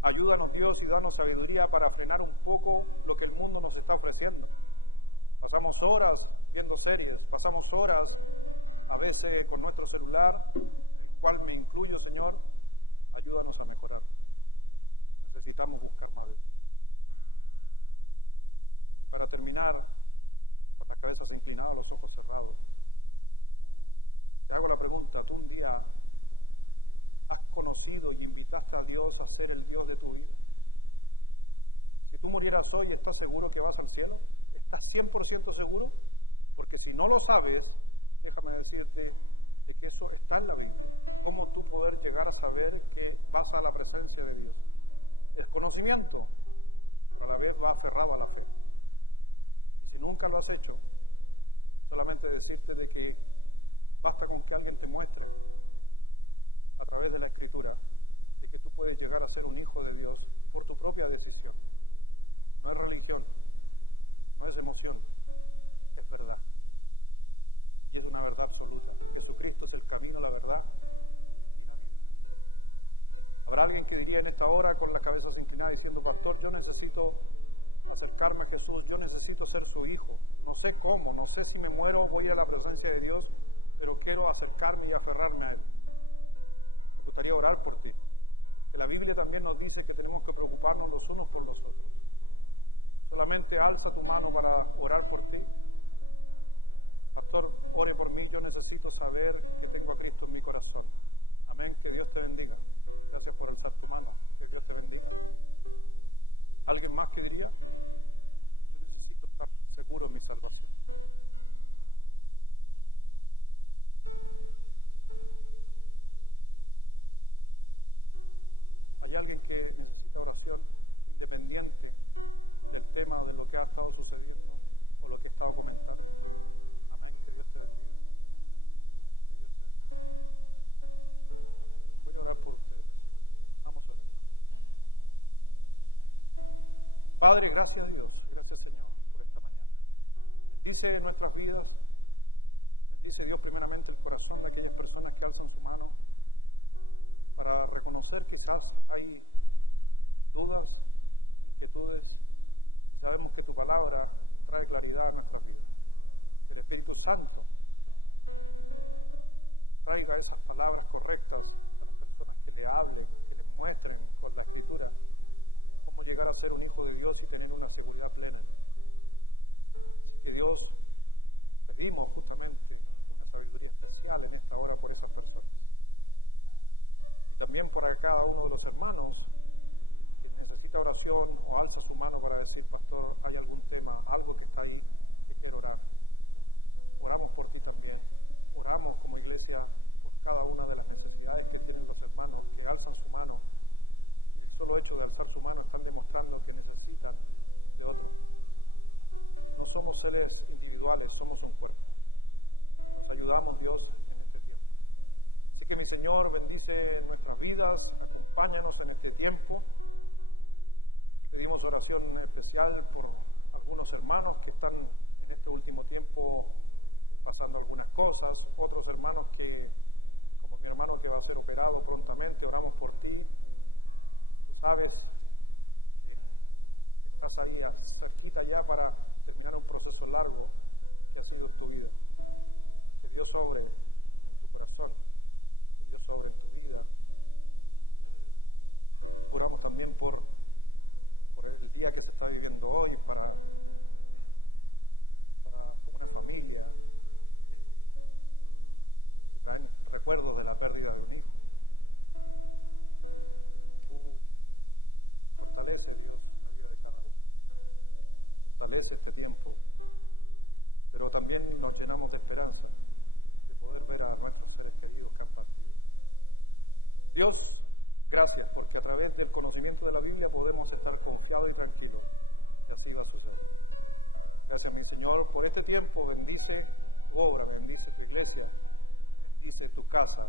Ayúdanos, Dios, y danos sabiduría para frenar un poco lo que el mundo nos está ofreciendo. Pasamos horas viendo series, pasamos horas a veces con nuestro celular, el cual me incluyo, Señor. Ayúdanos a mejorar. Necesitamos buscar más de ti. Para terminar, con las cabezas inclinadas, los ojos cerrados, te hago la pregunta: ¿tú un día has conocido y invitaste a Dios a ser el Dios de tu vida? Si tú murieras hoy, ¿estás seguro que vas al cielo? ¿Estás 100% seguro? Porque si no lo sabes, déjame decirte que eso está en la Biblia. ¿Cómo tú poder llegar a saber que vas a la presencia de Dios? El conocimiento, pero a la vez va aferrado a la fe. Si nunca lo has hecho, solamente decirte de que basta con que alguien te muestre a través de la Escritura de que tú puedes llegar a ser un hijo de Dios por tu propia decisión. No es religión, no es emoción, es verdad. Y es una verdad absoluta. Jesucristo es el camino, la verdad y la vida. Habrá alguien que diría en esta hora con las cabezas inclinadas diciendo: pastor, yo necesito acercarme a Jesús, yo necesito ser su hijo. No sé cómo, no sé si me muero, voy a la presencia de Dios, pero quiero acercarme y aferrarme a Él. Me gustaría orar por ti. Que la Biblia también nos dice que tenemos que preocuparnos los unos por los otros. Solamente alza tu mano para orar por ti. Pastor, ore por mí, yo necesito saber que tengo a Cristo en mi corazón. Amén, que Dios te bendiga. Gracias por alzar tu mano, que Dios te bendiga. ¿Alguien más que diría? Yo necesito estar seguro en mi salvación. ¿Hay alguien que necesita oración independiente del tema o de lo que ha estado sucediendo o lo que he estado comentando? Amén, que Dios te bendiga. Voy a orar por ustedes. Vamos a ver. Padre, gracias a Dios, gracias Señor por esta mañana. Dice en nuestras vidas, dice Dios primeramente el corazón de aquellas personas que alzan su mano para reconocer que quizás hay dudas, inquietudes. Sabemos que tu palabra trae claridad a nuestras vidas. Que el Espíritu Santo traiga esas palabras correctas a las personas que le hablen, que les muestren por la Escritura cómo llegar a ser un hijo de Dios y teniendo una seguridad plena. Así que Dios, pedimos justamente una sabiduría especial en esta hora por esas personas. También por cada uno de los hermanos que necesita oración o alza su mano para decir: pastor, hay algún tema, algo que está ahí que quiero orar. Oramos por ti también. Oramos como iglesia por cada una de las necesidades que tienen los hermanos que alzan su mano. El solo hecho de alzar su mano están demostrando que necesitan de otros. No somos seres individuales, somos un cuerpo. Nos ayudamos, Dios, en este tiempo. Así que mi Señor, bendice nuestras vidas, acompáñanos en este tiempo. Pedimos oración especial por algunos hermanos que están en este último tiempo pasando algunas cosas, otros hermanos que, como mi hermano que va a ser operado prontamente, oramos por ti. Sabes, estás ahí cerquita ya para terminar un proceso largo que ha sido tu vida. Que Dios sobre tu corazón, que Dios sobre tu vida. Oramos también por el día que se está viviendo hoy, para una familia que traen recuerdos de la pérdida de un hijo. Tú fortalece, Dios, de cada vez. que a través del conocimiento de la Biblia podemos estar confiados y tranquilos. Y así va a suceder. Gracias, mi Señor, por este tiempo. Bendice tu obra, bendice tu iglesia, bendice tu casa,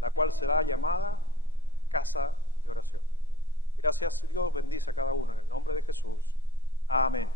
la cual será llamada casa de oración. Gracias, Dios, bendice a cada uno. En el nombre de Jesús. Amén.